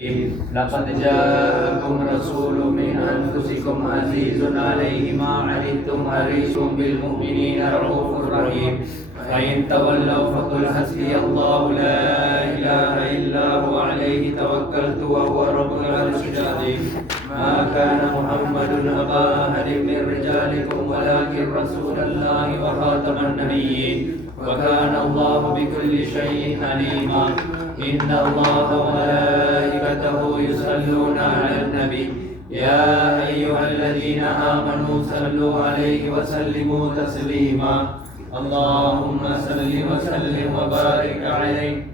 لقد جاءكم رسول من أنفسكم عزيز عليه ما عنتم حريص بالمؤمنين رؤوف رحيم فإن تولوا فقل حسبي الله لا إله إلا هو عليه توكلت وهو رب العرش العظيم ما كان محمد أبا أحد من رجالكم ولكن رسول الله وخاتم النبيين وكان الله بكل شيء عليما إن الله وملائكته يصلون على النبي يا أيها الذين آمنوا صلوا عليه وسلموا تسليما اللهم صل وسلم وبارك عليه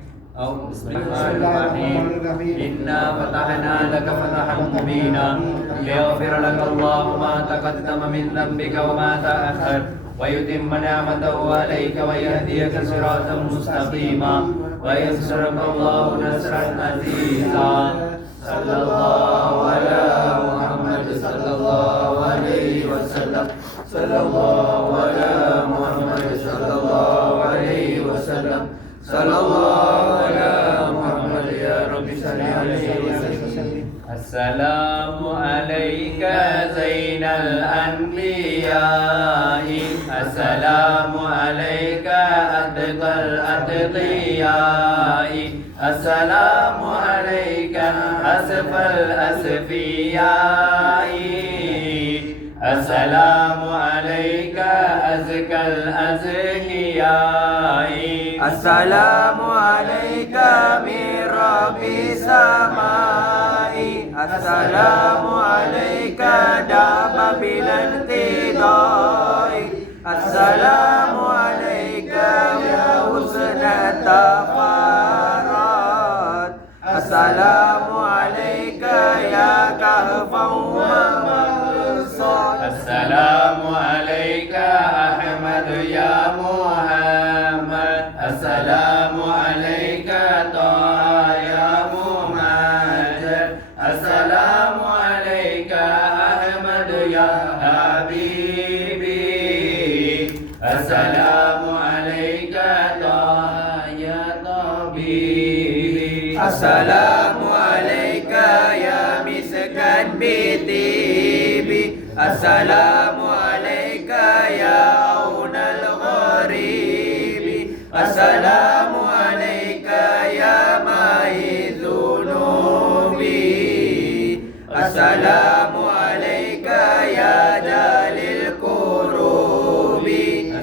بسم الله الرحمن الرحيم إنا فتحنا لك فتحا مبينا ليغفر لك الله ما تقدم من ذنبك وما تأخر ويتم نعمته عليك ويهديك صراطا مستقيما وينصرك الله نصرا عزيزا صلى الله على محمد صلى الله عليه وسلم صلى الله على محمد صلى الله عليه وسلم صلى الله على محمد يا رب صل عليه وسلم السلام عليك زين الأنبياء السلام عليك أتقى الأتقياء السلام عليك أسف الأسفياء السلام عليك أزكى الأزكياء السلام عليك من رب السماء السلام عليك دام بلا انقضاء السلام عليك يا حسن التفارات السلام عليك يا كهفا ومرصاد السلام عليك أحمد يا محمد السلام عليك طه يا ممجد السلام عليك أحمد يا حبيبي السلام عليك طه يا طبيبي السلام عليك يا مسكن بطيبي السلام عليك يا عون الغريب السلام عليك يا ماهي ذنوبي السلام عليك يا جال الكروب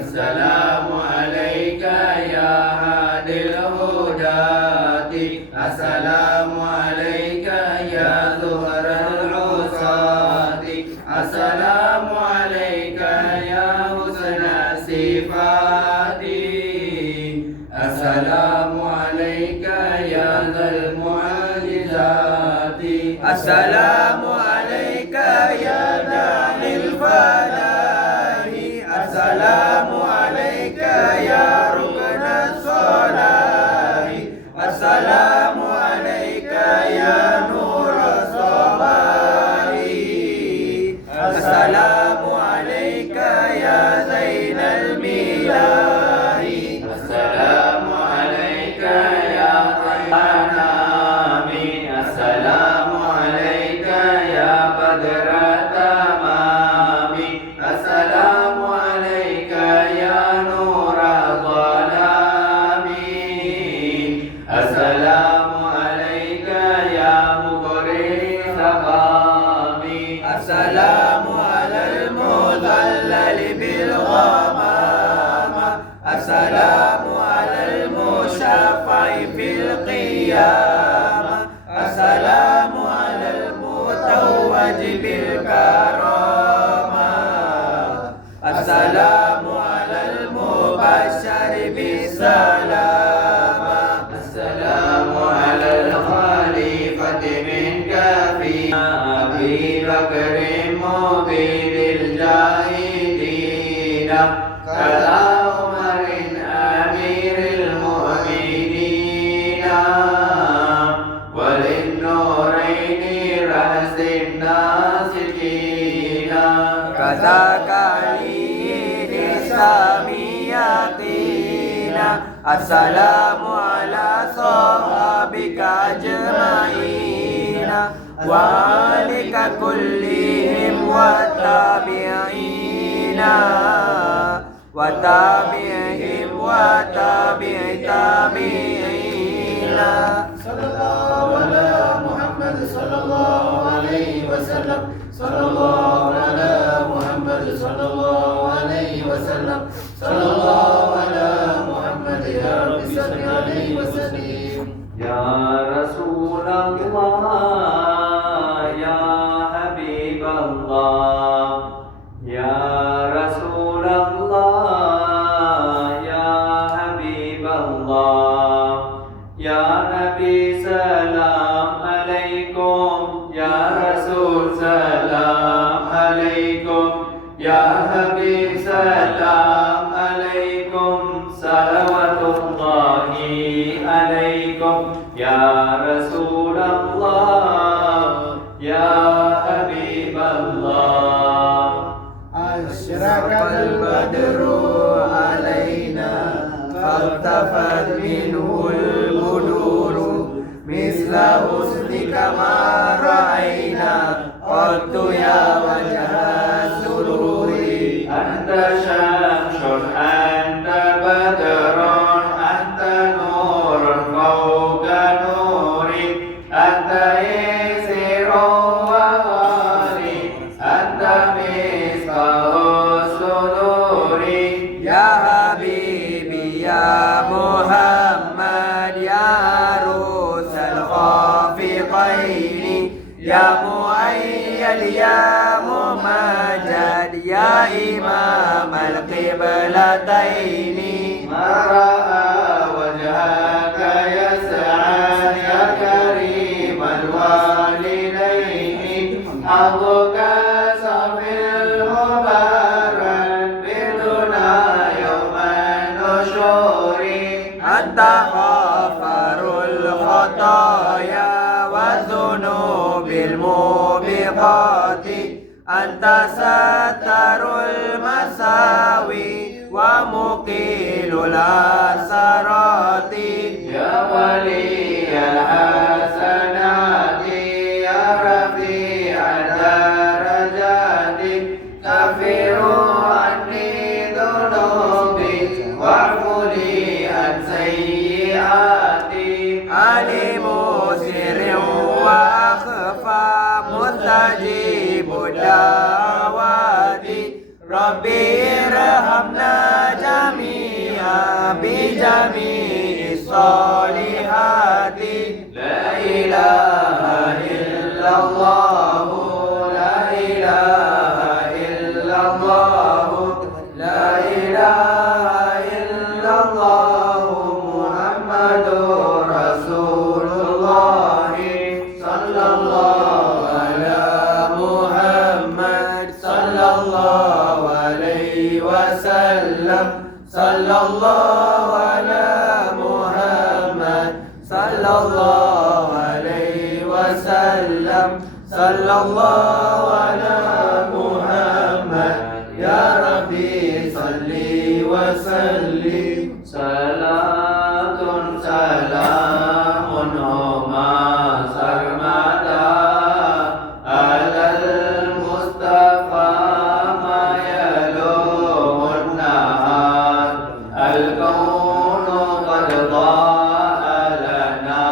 السلام عليك يا هادي الهداة السلام عليك يا ظهر العصاة السلام عليك يا حسن الصفات السلام عليك يا ذا المعجزات السلام عليك يا داعي الفلاح السلام عليك يا ركن الصلاح السلام عليك يا نور الصباح السلام عليك يا زين الملاح السلام عليك يا خير السلام عليك يا بدر تمام السلام عليك يا نور الظلام السلام عليك يا مقري سقام السلام على المذلل بالغمام السلام على المشفع في القيامة السلام على المتوج بالكرامة السلام على المبشر بالسلامة السلام على الخليفة من كافي أبي بكر مبين الجاهدين كذا عمر أمير المؤمنين وللنورين رأس الناسكين كذاك علي الإسلام يقينا السلام على صحابك أجمعين وآلك كلهم والتابعين وتابعهم وتابع تابعين. صلى الله على محمد صلى الله عليه وسلم. صلى الله على محمد صلى الله عليه وسلم. صلى الله على محمد يا رب صل عليه وسلم. يا رسول الله يا حبيب الله يا رسول الله يا حبيب الله يا نبي سلام عليكم يا رسول سلام عليكم يا حبيب سلام عليكم صلوات الله عليكم يا رسول الله يا حبيب الله. أشرق البدر علينا فالتفت منه البدور مثل حسنك ما رأينا قلت يا وجه السرور. أنت شمس أنت بدر أنت نور فوق نور أنت يسير وغالي أنت مصباح الصدور. يا حبيبي يا محمد يا عروس الخافقين يا مؤيد يا ممجد يا إمام القبلتين. ما رأى وجهك يسعى يا كريم الوالدين حظك صافي المبارك بدنا يوم النشور. أنت غافر الخطايا والذنوب الموبقات أنت ستر المساوي ومقيل الأسرات. يا ولي الحسنات يا رفيع الدرجات كفر عني ذنوبي واعف لي عن سيئاتي. عليم سر وأخفى مستجيب الدعوات ربي ارحمنا جميعا بجميع الصالحات. لا إله إلا الله لا إله إلا الله لا إله إلا الله محمد رسول الله. صلى الله على محمد صلى الله عليه وسلم. صلى الله على محمد صلى الله عليه وسلم. صلى الله على محمد يا ربي صل وسلم. صلاة سلام هما سرمدا على المصطفى ما يلوم النهار الكون قد ضاء لنا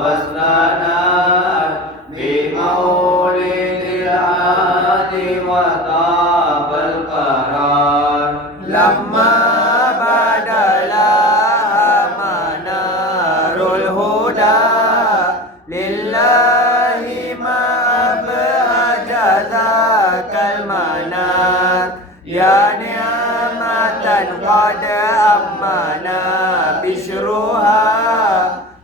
واستنار بمولد الهادي وطاب القرار. لما بدا لها منار الهدى لله ما أبهج ذاك المنار. يا نعمة قد أمنا بشرها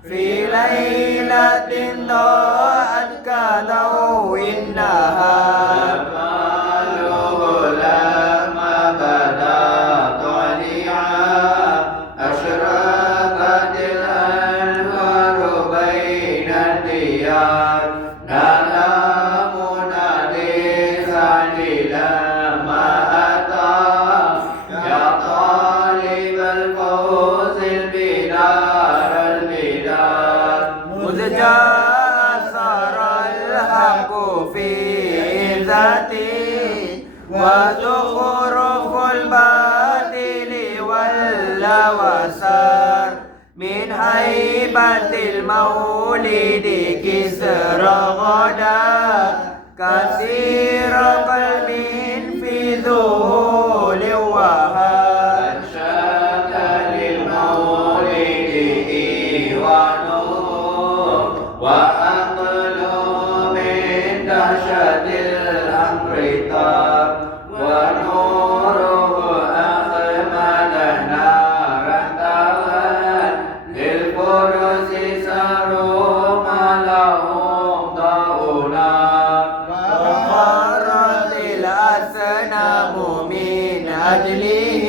في ليلة ضاءت كضوء النهار. جماله لما بدا طالعا أشرقت الأنوار بين الديار. نادى منادي ثاني لما أتى يا طالب الفوز البدار البدار. مذ جاء سر الهوى في ذاتي وزخرف الباطل واللوسار من هيبة المولد كسرى غدا كثير قلب في ذهول وهاب أنشأت للمولد إيوان وأقل من دهشة الأمر طاب ونوره أخمد نارا طوت للفرس ساروا ما لهم ضونا وخرت الأصنام من أجله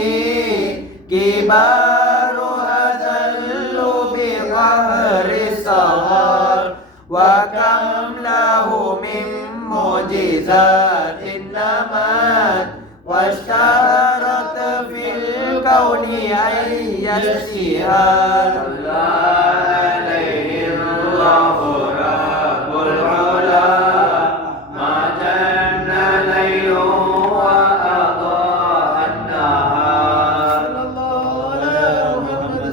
كبارها ذلوا بقهر الصغار وكم له من معجزات نمت واشتهرت في الكون أي اشتهار صلى عليه الله رب العلا ما جن ليل وأضاء النهار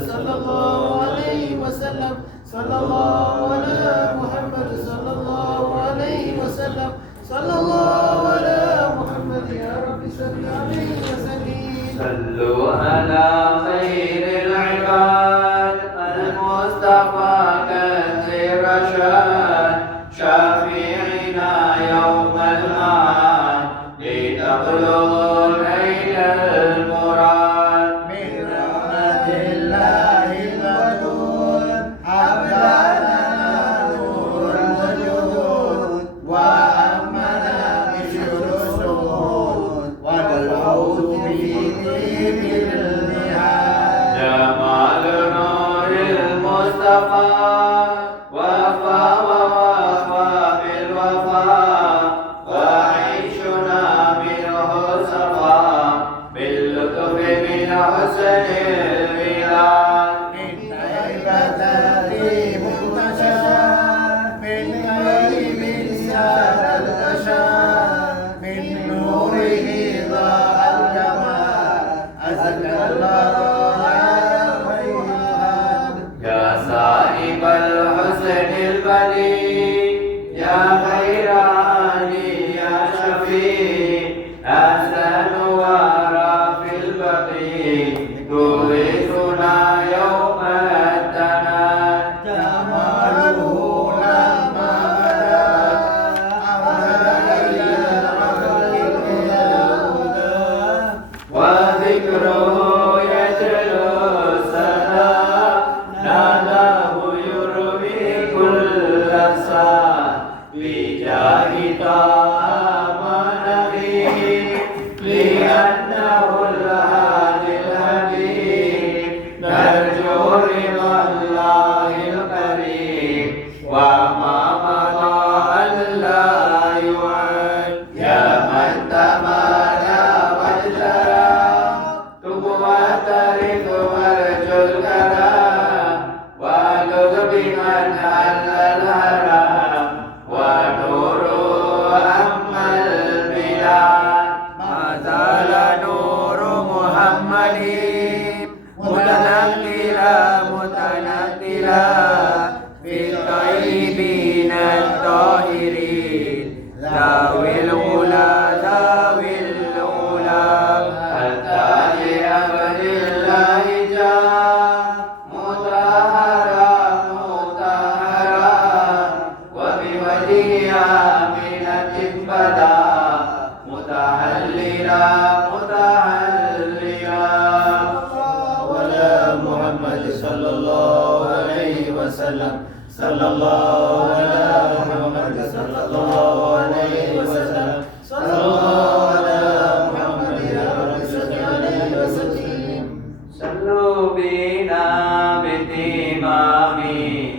صلى الله عليه وسلم صلى الله على محمد صلى الله عليه وسلم صلى الله على محمد يا رب صل عليه وسلم صلوا على خير العباد المصطفى كنز الرشاد شافعنا يوم المعاد لتبلغوا نيل المراد من رحمة الله الودود أبدانا نور الوجود وأمنا بشر الشهود والفوز في طيب المهاد جمال نور المصطفى وفى بالوفاء وعيشنا منه صفا باللطف من حسن البلاد من طيبة ذي منتشى من غيب ساد الغشاء من نوره ضاء الجمال أزكى البرايا خيرها يا صاحب الحسن البديع يا خير علي يا شفيع أحسن ورى في البقيع تويتنا يوم التناد جماله لما بدا أبدا العقل الهدى وذكره يجلو السلام ناداه يروي كل ساعة بجاه طه منهي لأنه الهادي الحبيب نرجو رضا الله الكريم وما مضى ألا يعد يا من تمادى واجترى تقوى ترك وارجو الكرام ولذ بمن حل الهرم ونور أما البلاد ما زال نور محمد متنقلا في الطيبين الطاهرين ذوي العلا حتى لأبد الله جاء مطهرا وبوجهه آمنة بدا متهللا ولا محمد صلى الله عليه وسلم صلى الله على محمد صلى الله عليه وسلم صلى الله على محمد يا رب صل عليه وسلم صلوا بنا بالإمام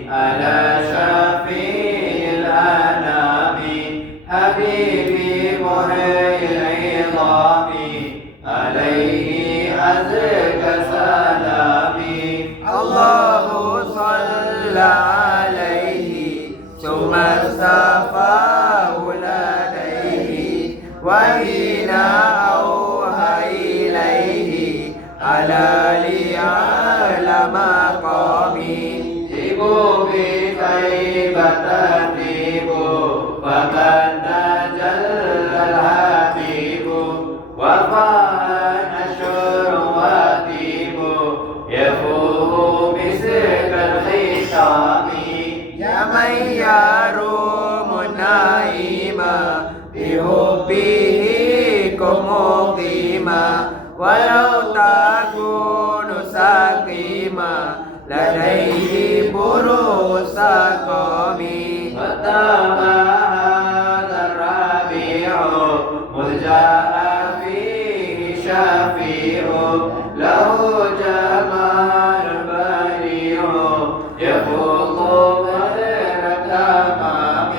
على شفيع الأنام حبيبي محيي العظام عليه أزكى سلامي الله صلى عليه ثم اصطفاه فقد تجلى الحبيب وفاء نشر وطيب يفوه مسك الختام يا من يروم النعيم بحبه كن مقيما ولو تكون سقيما لديه بروس قومي وتاب هذا الربيع مذ جاء فيه شفيع له جمال بديع يفوق غير تمام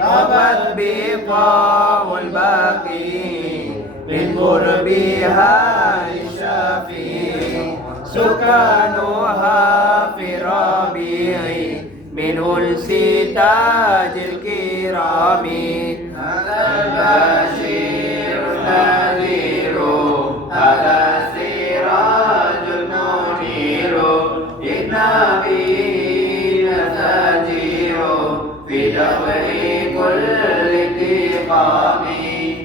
طابت بقاع الباقي من قربها الشفيع سكانها في ربيع من أنس تاج الكرام هذا البشير النذير هذا السراج المنير إن به نستجير في دفع كل انتقام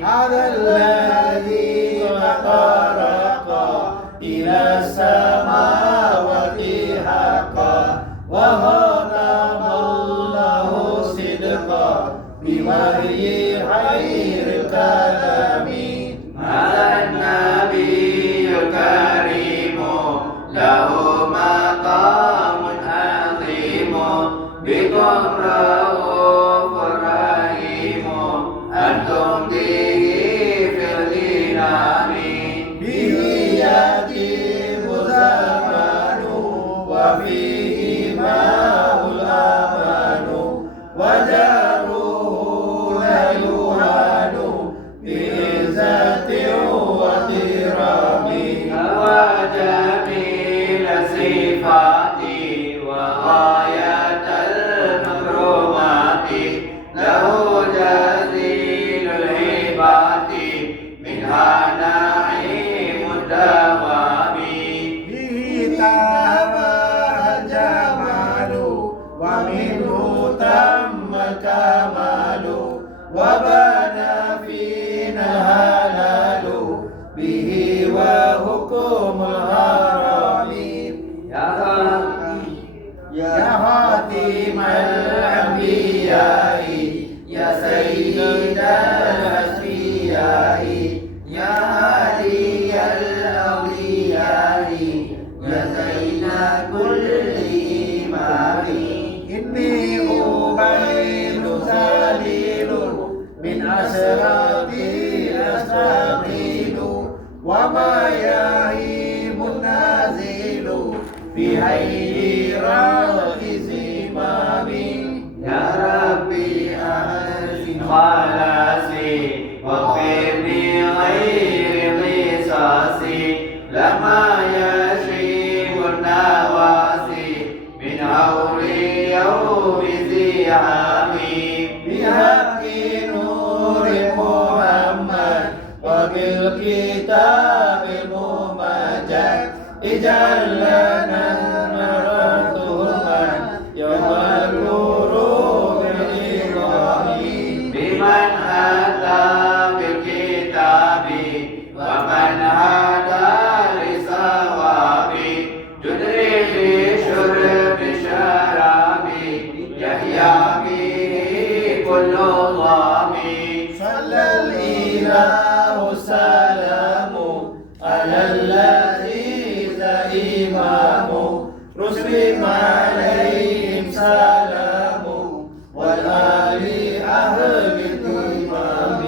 هذا الذي خرق إلى السماوات حقا وهرم الله صدقا بوحي خير الكلام هذا النبي الكريم له مقام عظيم بكم رؤوف رحيم أنتم به في الإنعام به يتيم الزمان وفيه ماء الأمان وجاره لا يهان بعزة واحترام وجميل صفات وغاية المكرمات له جزيل الهبات منها نعيم الدوام به تابع الجمال ومنه تم الكمال وبنى فينا الهلال به وحكم الحرام يا خاتم الأنبياء يا سيد الأسفياء يا هادي الأولياء يا زين كل إمام إني أبين ذليل من أسراب أستقيل وما يهيم النازل في حيرة زمامي يا ربي أحسن خلاصي واغفرني غير قصاصي لما يشيب النواسي من هول يوم زحامي بحق نور محمد وبالكتاب الممجد اجعل لنا المرتهما يوم الغروب الإبراهيم بمن أتى بالكتاب ومن هدى لصواب تدري بشرب شرابي يحيا به كل ضامي صلى الإله السلام على الذي ذا إمام رسل عليهم سلام والآل أهل الإمام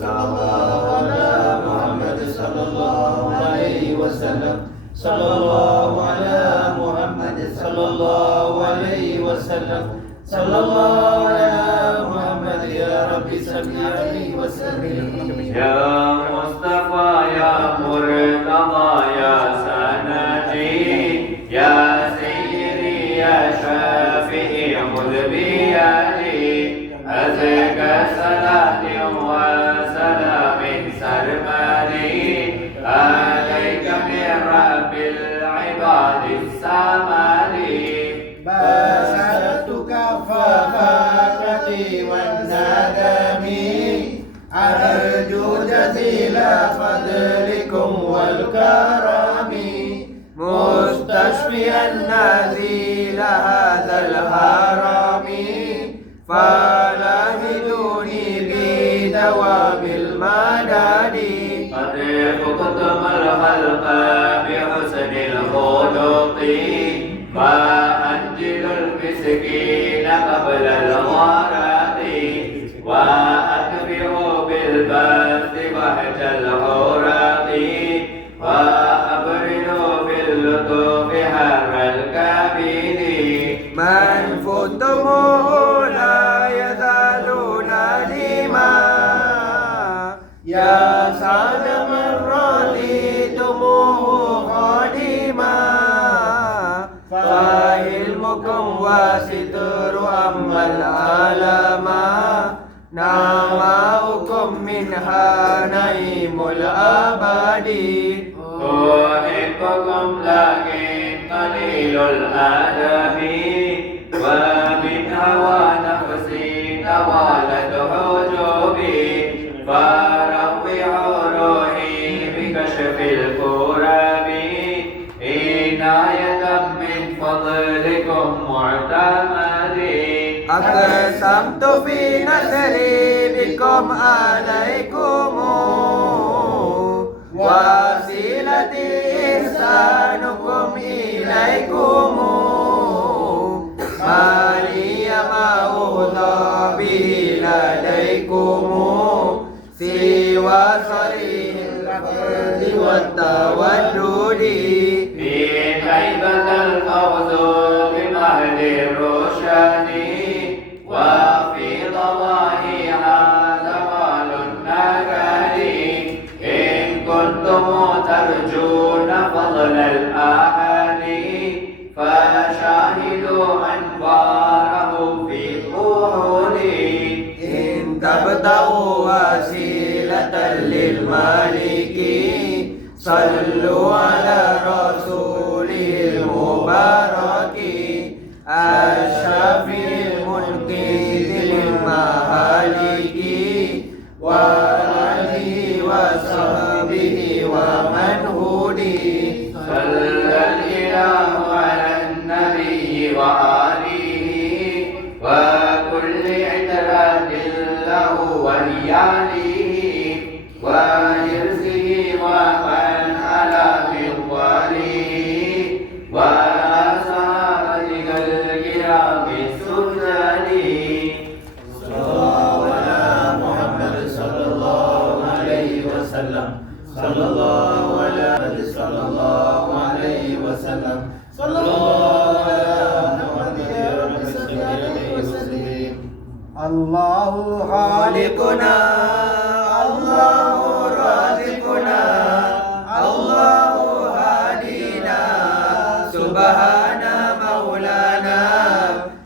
صلى الله على محمد صلى الله عليه وسلم صلى الله على محمد صلى الله عليه وسلم صلى الله على محمد يا رب صل عليه وسلم يا مصطفى يا مرتضى يا سندي يا سيدي يا شافعي خذ بيدي أزكى صلاة وسلام سرمدي عليك من رب العباد السمد بسطتك فما موج الغراب وأبرد في اللطف حر الكبد من فتمه لا يزالون لما يا سعد من رضيتموه خادما فعلمكم وستر أما العالم نعماؤكم منها نعيم الأبد أحبكم لكن قليل الأدب ومن هوى نفسي توالت حجوبي فروع روحي بكشف الكرب عناية من فضلكم معتمدي أقسمت في نذري بكم عليكم وسيلتي إحسانكم إليكم ما لي ما أهدى به لديكم سوى صريح الفرد والتودد في طيبة الفوز بمهد الرشد وفي ضواحيها زوال النكد إن كنتم ترجون فضل الأحد فشاهدوا أنواره في القعود إن تبتغوا وسيلة للمالك صلوا على رسوله المبارك الشافي المنقذ للمهالك وآله وصحبه ومن هدي صلى الإله على النبي وآله وكل عترة له ولياله وحرصه ومن على منواله وأصحابه الكرام السجد صلى الله على محمد صلى الله عليه وسلم صلى الله على محمد صلى الله عليه وسلم صلى الله على محمد يا رب صل عليه وسلم الله خالقنا الله رازقنا الله هادينا سبحان مولانا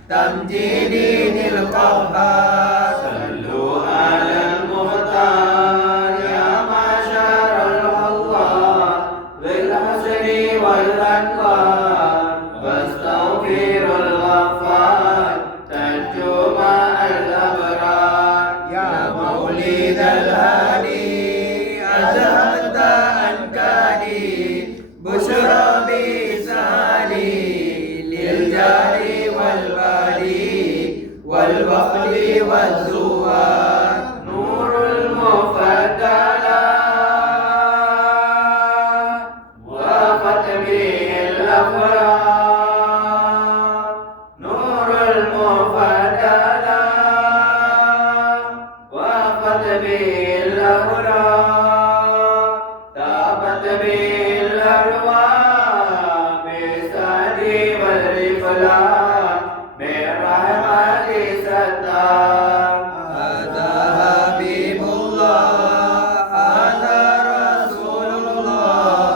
تمجيد القهار صلوا على المختار يا معشر الأنوار بالحسن والأنوار واستغفروا الغفار تنجو مع الأبرار يا مولد الهادي أزهد أنكادي بشرى بإسهالي للجار والبالي والبخل والزوار نور المفضلات وافت به الأفراد نور المفضلات وافت به الأفراد تابت به الأرواح بالسعد والرفلات من رحمة ستار هذا حبيب الله هذا رسول الله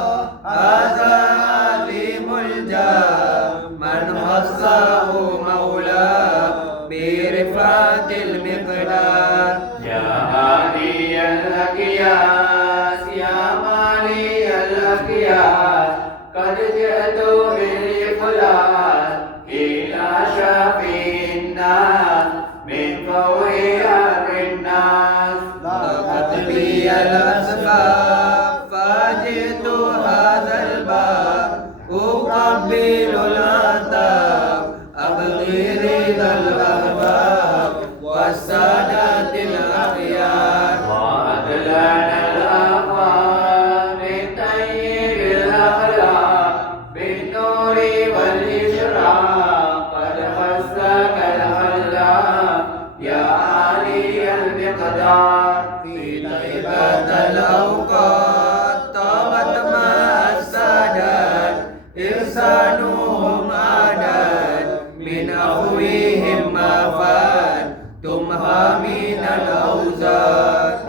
هذا عليم الجاه من خصه مولاه برفعة المقدار يا هادي الأكياس يا مالي الأكياس قد جئت بالإخلاص إلى شافي الناس من فوق أمر الناس ضاقت بي الأسباب فجئت هذا الباب أقبل العتاب أبغي رضا الأحباب والسادات الأخيار وأدلنا الأخبار من طيب الأخلاق بالنور والإشراق قد خصك الخلاق يا علي القدر في طيبة الأوقات طابت مع السادات إحسانهم عادات من أخويهم ما فات تمها من الأوزار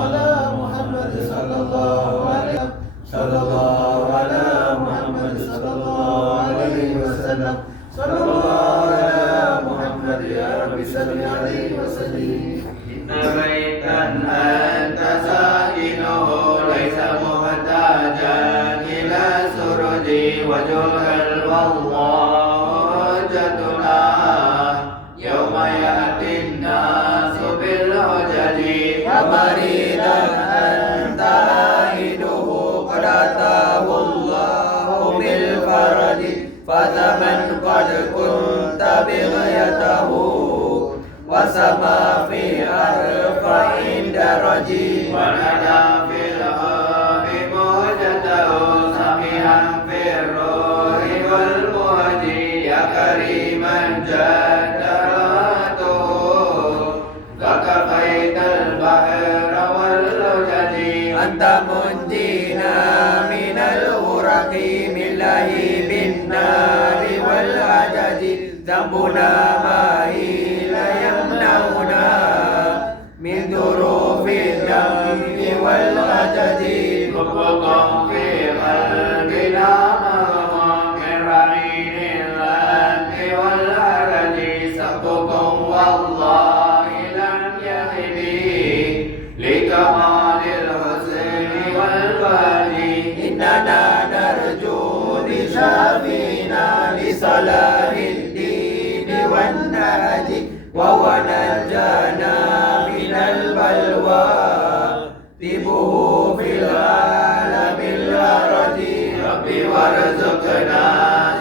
على محمد صلى الله عليه صلى الله على محمد صلى الله عليه وسلم صلى الله على محمد يا رب صل عليه وسلم إن بيتا أنت ساكنه ليس محتاجا إلى سرج وجهل والله حجتنا يوم يأتي الناس بالحجج ومريدا أنت عائده قد أتاه الله بالفرج فزمن قد كنت بغيته وسما في أرفع درجي ونادى في الهاب موجته سميعا في الروح والمهدي يا كريما جد راته فكفيت البحر واللجج أنت منجينا من الغرق من لهيب النار والأجج ذنبنا ما هي يمنعنا من ظروف الذنب والأجج حبكم في قلبنا مهما من رعين الذنب والهرج سبكم والله لم يهدي لكمال الحسن والبهج إننا نرجو لشافينا لصلاح الدين والنهج وهو نجانا من البلوى طيبه في العالم الأرض ربي وارزقنا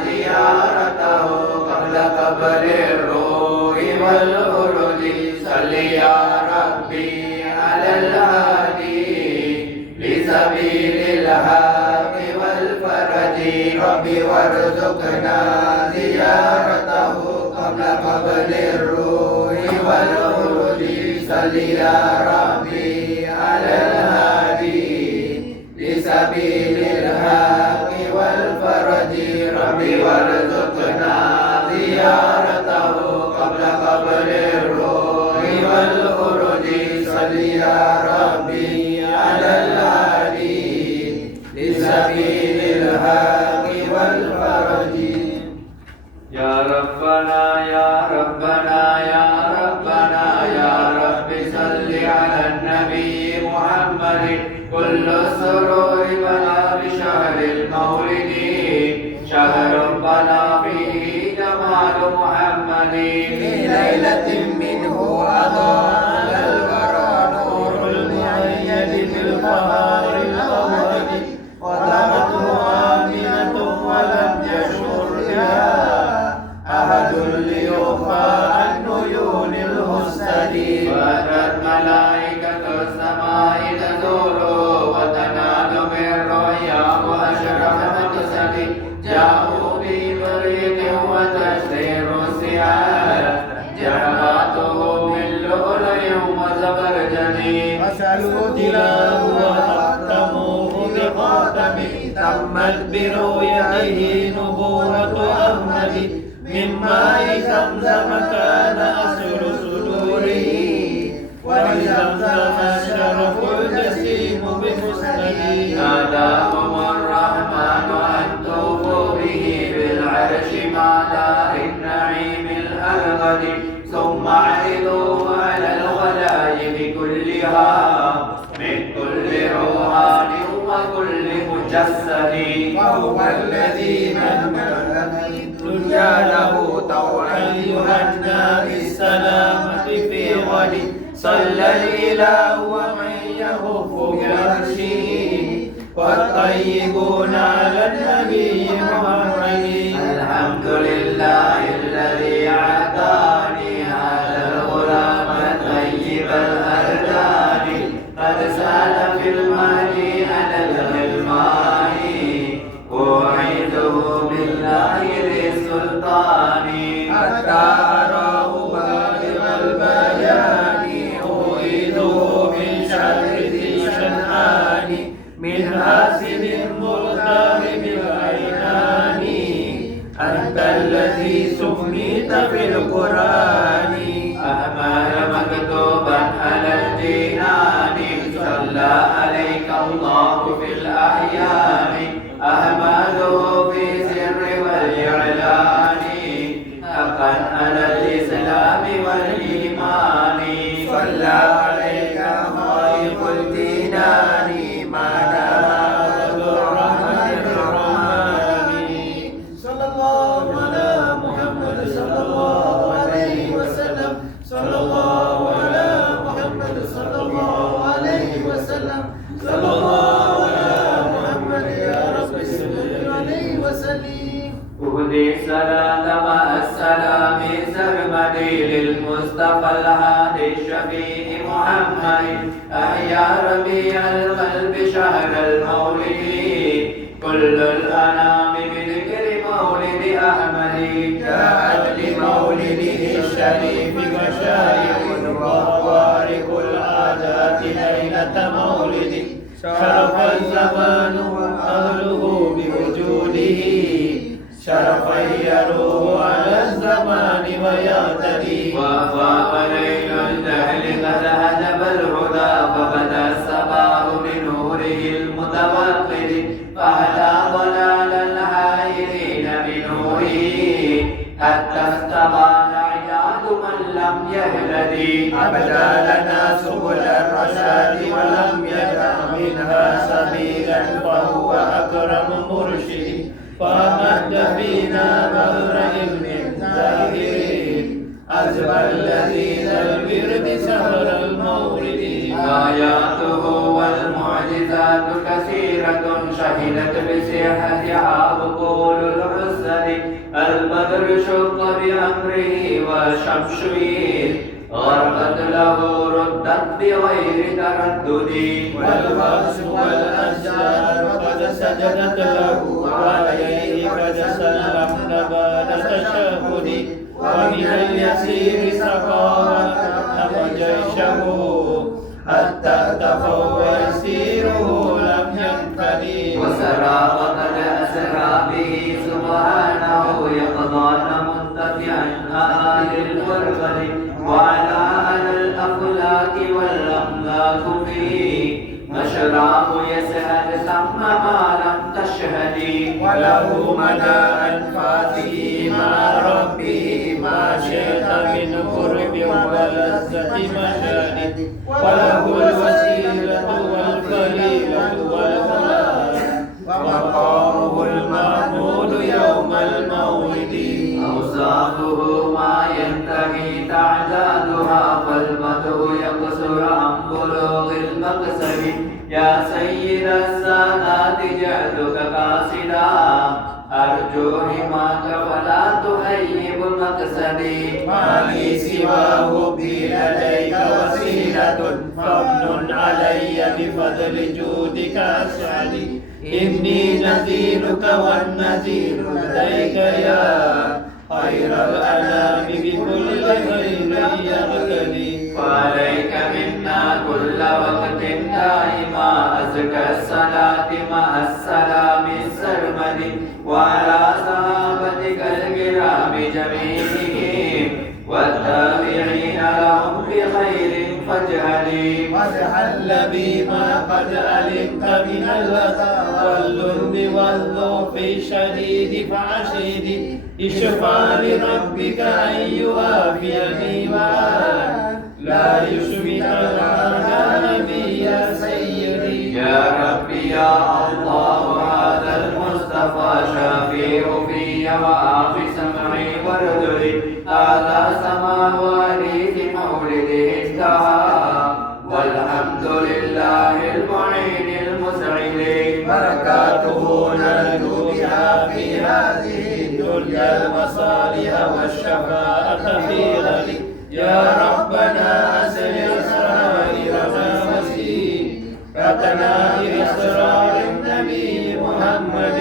زيارته قبل قبر الروح والخروج صل يا ربي على الهادي لسبيل الحق والفرج ربي وارزقنا زيارته قبل قبر الروح والخروج صل يا ربي على الهادي لسبيل الحق والفرج ربي وارزقنا زيارته قبل قبر الروح والخروج صل يا ربي على الهادي لسبيل الحق والفرج يا ربنا يا ربنا يا ربنا يا رب صل على النبي محمد كل السرور بلا بشهر المولد شهر بلا فيه جمال محمد في ليلة منه أضاء الورى نور المؤيد بالقهار الأول وضعته آمنة ولم يشعر بها أحد ليخفى عن عيون الحسد وأتت ملائكة السماء تزور وتنال من رؤيا وأشرفت تسد جاءوا ببريد وتشرير السعاد جرعاته من لؤلؤ وزبرجد فسألوا تلاه وختموه بخاتم تمت برؤيته نبوة أحمد من ماء زمزم كان أصل صدوره ولزمزم الشرف الجسيم بمسند ناداهم الرحمن أن توفوا به بالعرش مع دار النعيم الأبد ثم عرضوا على الخلائق كلها من كل روحان وكل مجسد وهو الذي من الدنيا له طوعا يهنى بالسلامة في غد صلى الإله ومن يهف بعرشه والطيبون على النبي محمد الحمد لله الذي أعطاني هذا الغلام الطيب الأردان قد سال في المهدي على الغلمان أعيده بالله للسلطان حتى أراه بالغ البيان أهل مكتوبا على الجنان صلى عليك الله في الأحيان أحمده في سر والإعلان حقا على الإسلام والإيمان صلى عليك خالق الجنان ما دام الرحمن الرحمن صلى الله على محمد صلى الله عليه وسلم صلى الله على محمد صلى الله عليه وسلم صلى الله على محمد يا رب صل عليه وسلم أهدي الصلاة مع السلام سرمدي للمصطفى الهادي الشفيع محمد أحيا ربيع القلب شهر المولد كل الأنام بذكر مولد أحمد جاءت لمولده الشريف مشايخ وخوارق العادات ليلة مولده شرف الزمان وأهله بوجوده شرفا يروه على الزمان ويعتدي وفاق ليل الجهل قد هجب الهدى فبدا الصباح بنوره المتوقد فهدى ضلال الحائرين بنوره حتى استبان عياد من لم يهتدي أبدى لنا سبل الرشاد ولم يدع منها سبيلا فهو أكرم مرشد فمد فينا بذر علم زاهرين أزبى الذين البرد سهر المورد آياته والمعجزات كثيرة شهدت بصحتها عقول الرسل البدر شق بأمره والشمس غربت له ردت بغير تردد والغرس والأشجار قد سجدت له وعليه قد سلمنا بعد تشهد ومن اليسير سقاك أم جيشه حتى اختفوا ويسيره لم ينفدي وسرى وقد أسرى به سبحانه يقظان منتفعا آل الفرقد وعلى الأفلاك والأملاك فيه مشراه يسهل ثم ما لم تشهدي وله مدى أنفاسه مع ربه ما شئت من قرب ولذة مشاهد وله الوسيلة والفضيلة والمنى ومقامه المحمود يوم المولد أوصافه ما ينتهي تعدادها فالمدح يقصر عن بلوغ المقصد يا سيد السادات جعلك قاصدا أرجو حماك فلا تخيب مقصدي ما لي سواه بي لديك وسيلة فضل علي بفضل جودك أسعدي إني نذيرك والنذير لديك يا خير الأنام بكل خير يغتدي وعليك منا كل وقت دائما أزكى الصلاة مع السلام السرمدي وعلى صحابتك الكرام جميعهم والتابعين لهم بخير فاجعلي قد حل بي ما قد علمت من الأذى واللذ والذوق الشديد فعشيدي اشفع لربك أن يوافيني وأن لا يشمت الأعداء بي يا سيدي يا ربي يا الله هذا المصطفى شافيه في وآخي سمعي وردعي هذا سماع وليد مولده انتهى والحمد لله المعين المسعد بركاته نرجو بها في هذه الدنيا المصالح والشفاعة في غد يا ربنا أسر سرائرنا وسيرتنا بأسرار النبي محمد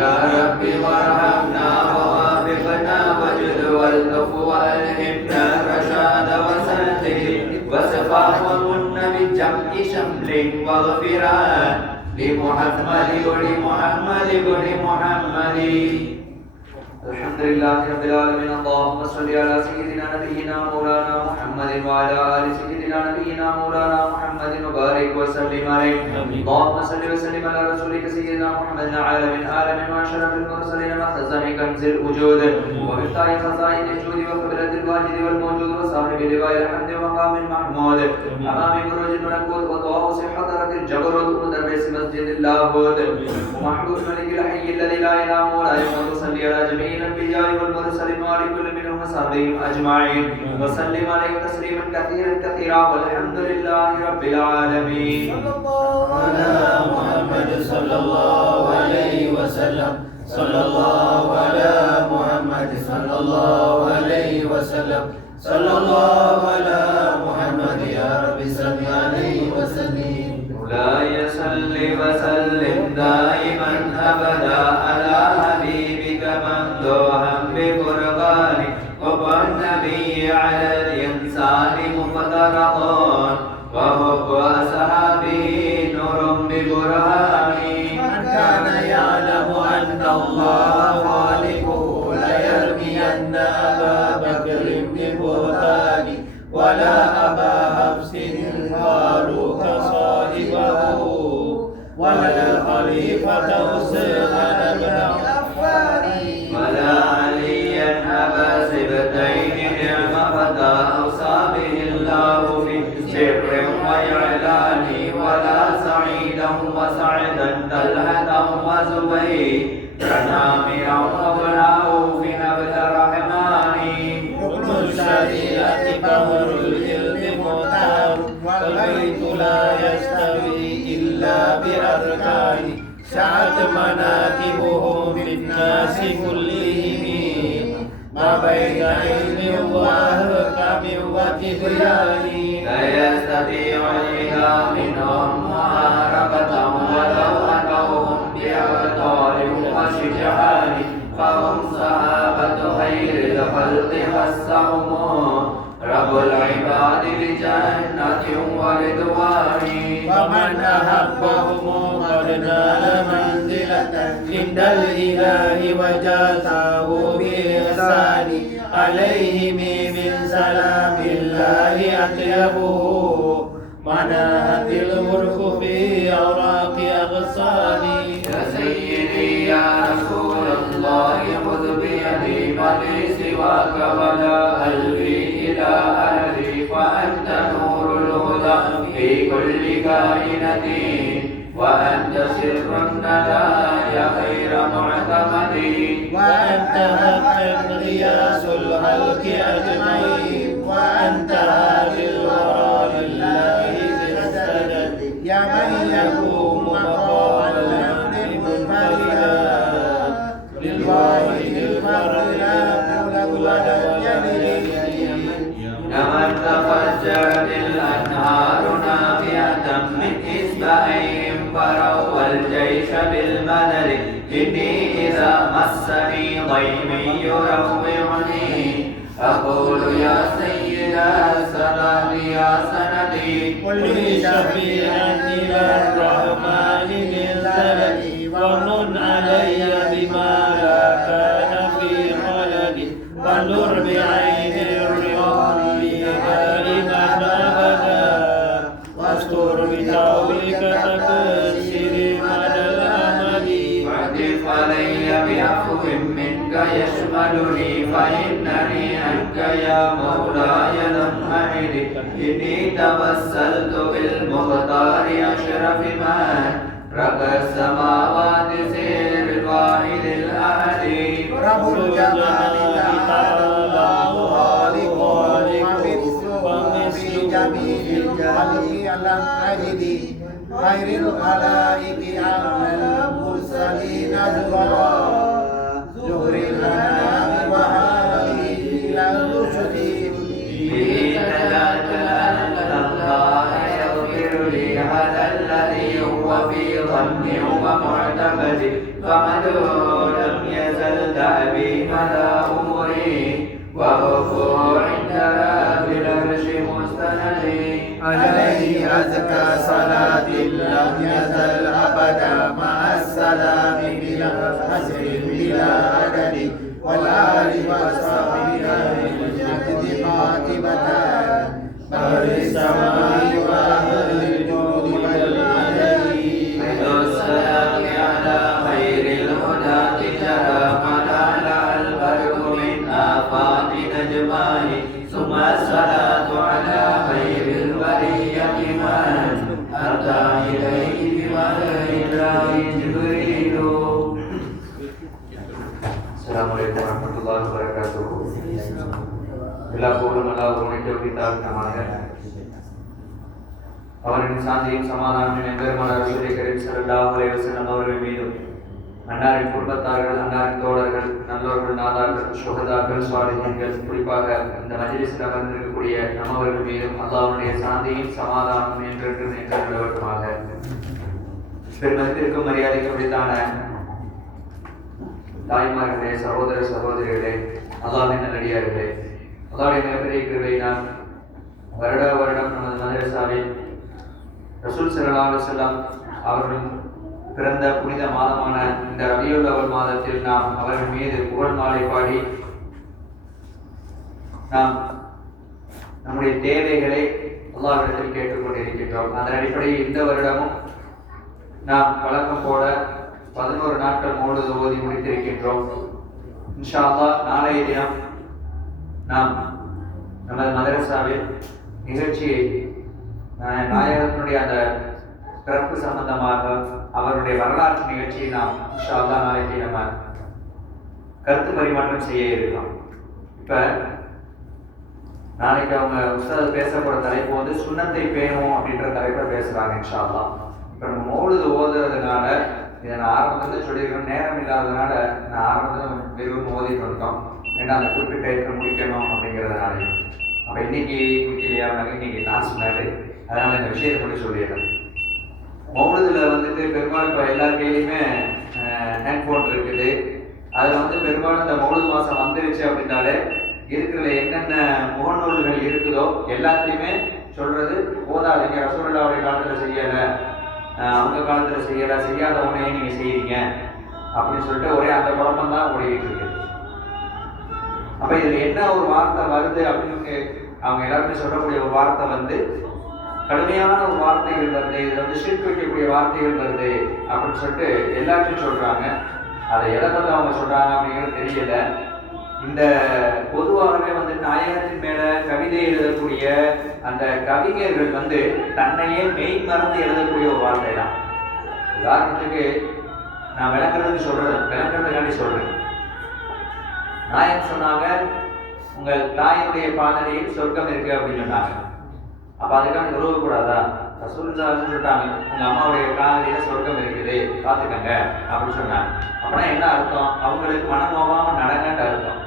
يا رب وارحمنا ووافقنا واجد والطف والهمنا الرشاد وسدد وصفاح ومن بالجمع شمل واغفران لمحمد ولمحمد ولمحمد الحمد لله رب العالمين. اللهم صل على سيدنا نبينا مولانا محمد وعلى آل سيدنا نبينا مولانا محمد وبارك وسلم عليه. اللهم صل وسلم على رسولك سيدنا محمد عالم العالمين وأشرف المرسلين وخزان كنز الوجود ومفتاح خزائن الجود وقبلة الواجد والموجود وصاحب لواء الحمد ومقام محمود أمام بروج الملكوت وطواف حضرة الجبروت مدرس مسجد اللاهوت ومحبوب ملك الحي الذي لا إله إلا هو. وصل على جميع الأنبياء والمرسلين وعلى كل منهم وصحبهم أجمعين وسلم عليهم تسليما كثيرا كثيرا والحمد لله رب العالمين. صلى الله على محمد صلى الله عليه وسلم. صلى الله على محمد صلى الله عليه وسلم. صلى الله على محمد يا رب صل عليه وسلم. مولاي صل وسلم دائما أبدا على حبيبك ممدوحا بقربانك وبالنبي على الإنسان مفترضون وحب أصحابه نور ببرهان. من كان يعلم أن الله خالقه ليرمين أبا بكر ببهتان ولا أبا حفص الفاروق صاحبه ولا الخليفة عثمان بن عفان ولا عليا أبا سبتين نعم فتى أوصى به الله في سر وإعلان ولا سعيدا وسعدا طلحة وزبير عامرا وابناه في نبل الرحمن. ركن الشريعة بحر العلم مختار والبيت لا يستوي إلا بأركان سعت مناكبه في الناس كلهم ما بين علم وأحكام وتبيان. لا يستطيع الإله منهم محاربة ولو أتوهم بأبطال وشجعان فهم صحابة خير الخلق خصهم رب العباد بجنة ورضوان. ومن أحبهم قد نال منزلة عند الإله وجازاه بإحسان عليهم من سلام الله أطيبه مناهت الملك في أوراق أغصاني. يا سيدي يا رسول الله خذ بيدي فلي سواك ولا ألوي إلى أهلي فأنت نور الهدى في كل كائنة وأنت سر الندى يا خير معتمد وأنت حقا غياث الخلق أجمعين وأنت هادي الورى لله ذي السدد يا من يقوم مقام الأمر منفردا للواحد الفرد لا يولد ولم يلد. لمن تفجرت الأنهار نافئة من إصبعهم فروا الجيش بالمدد إني إذا مسني ضيم يروعني أقول يا سيد السلام يا سندي قل لي شفيعا إلى الرحمن من سندي ومن علي بما لا كان في خلدي وانظر بعين الرضا دائما أبدا واستر بتوبك تكسر مدى الأمل. واعطف علي بعفو منك يشملني فإنني عنك يا مولاي لم أعد إني توسلت بالمختار أشرف من رب السماوات سير الواحد الأحد. رب الجمال تعالى الله خالق ومثله بجميع الخلق لم أجد خير الخلائق أعلى المرسلين زهر الأنام وهذه إلى الرشد به نجاة أن الله يغفر لي هذا الذي هو في ظني ومعتمد فمدعو لم يزل دأبي مدى أمري وهو عند رب العرش مستندي. عليه أزكى صلاة لم يزل أبدا مع السلام بلا حسر بلا عدد والآل وصحبه بجد خاتمة بر السماء وأهل الجود والمدد السلام على خير الهداة جرى ملال البرق من آفات نجماه ثم الصلاة على خير البرية من أتى إليه بوحي الله جبريل. السلام عليكم ورحمة الله وبركاته. எல்லா புகழும் அல்லாஹ் ஒருவனுக்கே உரித்தாகமாக. அவரின் சாந்தியும் சமாதானமும் எம்பெருமானார் ரசூலுல்லாஹி கரீம் ஸல்லல்லாஹு அலைஹி வஸல்லம் அவர்கள் மீதும், அன்னாரின் குடும்பத்தார்கள், அன்னாரின் தோழர்கள், நல்லோர்கள், நாதார்கள், சுஹதாக்கள், சாலிஹீன்கள், குறிப்பாக இந்த மஜ்லிஸில் அமர்ந்திருக்கக்கூடிய நம்மவர்கள் மீதும் அல்லாஹ்வுடைய சாந்தியும் சமாதானமும் என்றென்றும் நிலவட்டுமாக. பெருமதிப்பிற்கும் மரியாதைக்கும் உரித்தான தாய்மார்களே, சகோதர சகோதரிகளே, அல்லாஹ்வின் நல்லடியார்களே, அல்லாஹ்வுடைய மிகப்பெரிய கிருபையினால் வருடம் நமது மதரசாவில் ரசூல் ஸல்லல்லாஹு அலைஹி வஸல்லம் அவர்கள் பிறந்த புனித மாதமான இந்த ரபியுல் அவ்வல் மாதத்தில் நாம் அவர்கள் மீது புகழ் மாலை பாடி நாம் நம்முடைய தேவைகளை அல்லாஹ்விடத்தில் கேட்டுக்கொண்டிருக்கின்றோம். அதன் அடிப்படையில் இந்த வருடமும் நாம் வழக்கம் போல 11 நாட்கள் மௌலித் ஓதி முடித்திருக்கின்றோம். இன்ஷா அல்லாஹ் நாளைய தினம் நாம் நமது மதரசாவில் நிகழ்ச்சியை நாயகத்தினுடைய அந்த பிறப்பு சம்பந்தமாக அவருடைய வரலாற்று நிகழ்ச்சியை நாம் இன்ஷா அல்லாஹ் நாளைக்கு நம்ம கருத்து பரிமாற்றம் செய்ய இருக்கோம். இப்போ நாளைக்கு அவங்க உஸ்தாத் பேசப்போற தலைப்பு வந்து சுன்னத்தை பேணுவோம் அப்படின்ற தலைப்பை பேசுறாங்க இன்ஷா அல்லாஹ். இப்போ நம்ம மௌலித் ஓதுறதுனால இதை நான் ஆரம்பத்தில் சொல்லியிருக்கேன், நேரம் இல்லாததுனால நான் ஆரம்பத்தில் வெறும் ஓதிட்டு வந்தோம். ஏன்னா அந்த குறிப்பிட்ட இடத்துல முடிக்கணும் அப்படிங்கிறதுனால. அப்போ இன்னைக்கு முடிக்கலையா இன்னைக்கு நான் சொன்னாரு, அதனால இந்த விஷயத்தை மட்டும் சொல்லிடுறேன். மௌலிதில் வந்துட்டு பெரும்பாலும் இப்போ எல்லார் கையிலையுமே ஹேண்ட்ஃபோன் இருக்குது. அதில் வந்து பெரும்பாலும் இந்த மௌலித் மாதம் வந்துருச்சு அப்படின்னாலே இருக்கிற என்னென்ன முகநூல்கள் இருக்குதோ எல்லாத்தையுமே சொல்றது போதாதீங்க, ரசூலுல்லாஹ்வுடைய காலத்தில் செய்யலை, அவங்க காலத்தில் செய்யாத உடனே நீங்கள் செய்யறீங்க அப்படின்னு சொல்லிட்டு ஒரே அந்த குழப்பம் தான் ஓடிக்கிட்டு இருக்கு. அப்போ இதில் என்ன ஒரு வார்த்தை வருது அப்படின்னு அவங்க எல்லாருமே சொல்லக்கூடிய ஒரு வார்த்தை வந்து கடுமையான ஒரு வார்த்தைகள் வருது, இதில் வந்து ஷிர்க் வைக்கக்கூடிய வார்த்தைகள் வருது அப்படின்னு சொல்லிட்டு எல்லாத்தையும் சொல்கிறாங்க. அதை எதை பற்றி அவங்க சொல்கிறாங்க அப்படிங்கிறது தெரியல. இந்த பொதுவாகவே வந்து நாயகத்தின் மேலே கவிதை எழுதக்கூடிய அந்த கவிஞர்கள் வந்து தன்னையே மெய் மறந்து எழுதக்கூடிய ஒரு வார்த்தை தான். உதாரணத்துக்கு நான் விளங்குறதுக்காண்டி சொல்கிறேன். நாயகம் சொன்னாங்க, உங்கள் தாயினுடைய பாதனையில் சொர்க்கம் இருக்கு அப்படின்னு சொன்னாங்க. அப்போ அதுக்கான உருவக்கூடாதா? ரசூலுல்லாஹி சொல்லிட்டாங்க, உங்கள் அம்மாவுடைய காதலியில் சொர்க்கம் இருக்குது, பார்த்துக்கங்க அப்படின்னு சொன்னாங்க. அப்படின்னா என்ன அர்த்தம்? அவங்களுக்கு மனம் நோகாமல் நடங்கன்னு அர்த்தம்.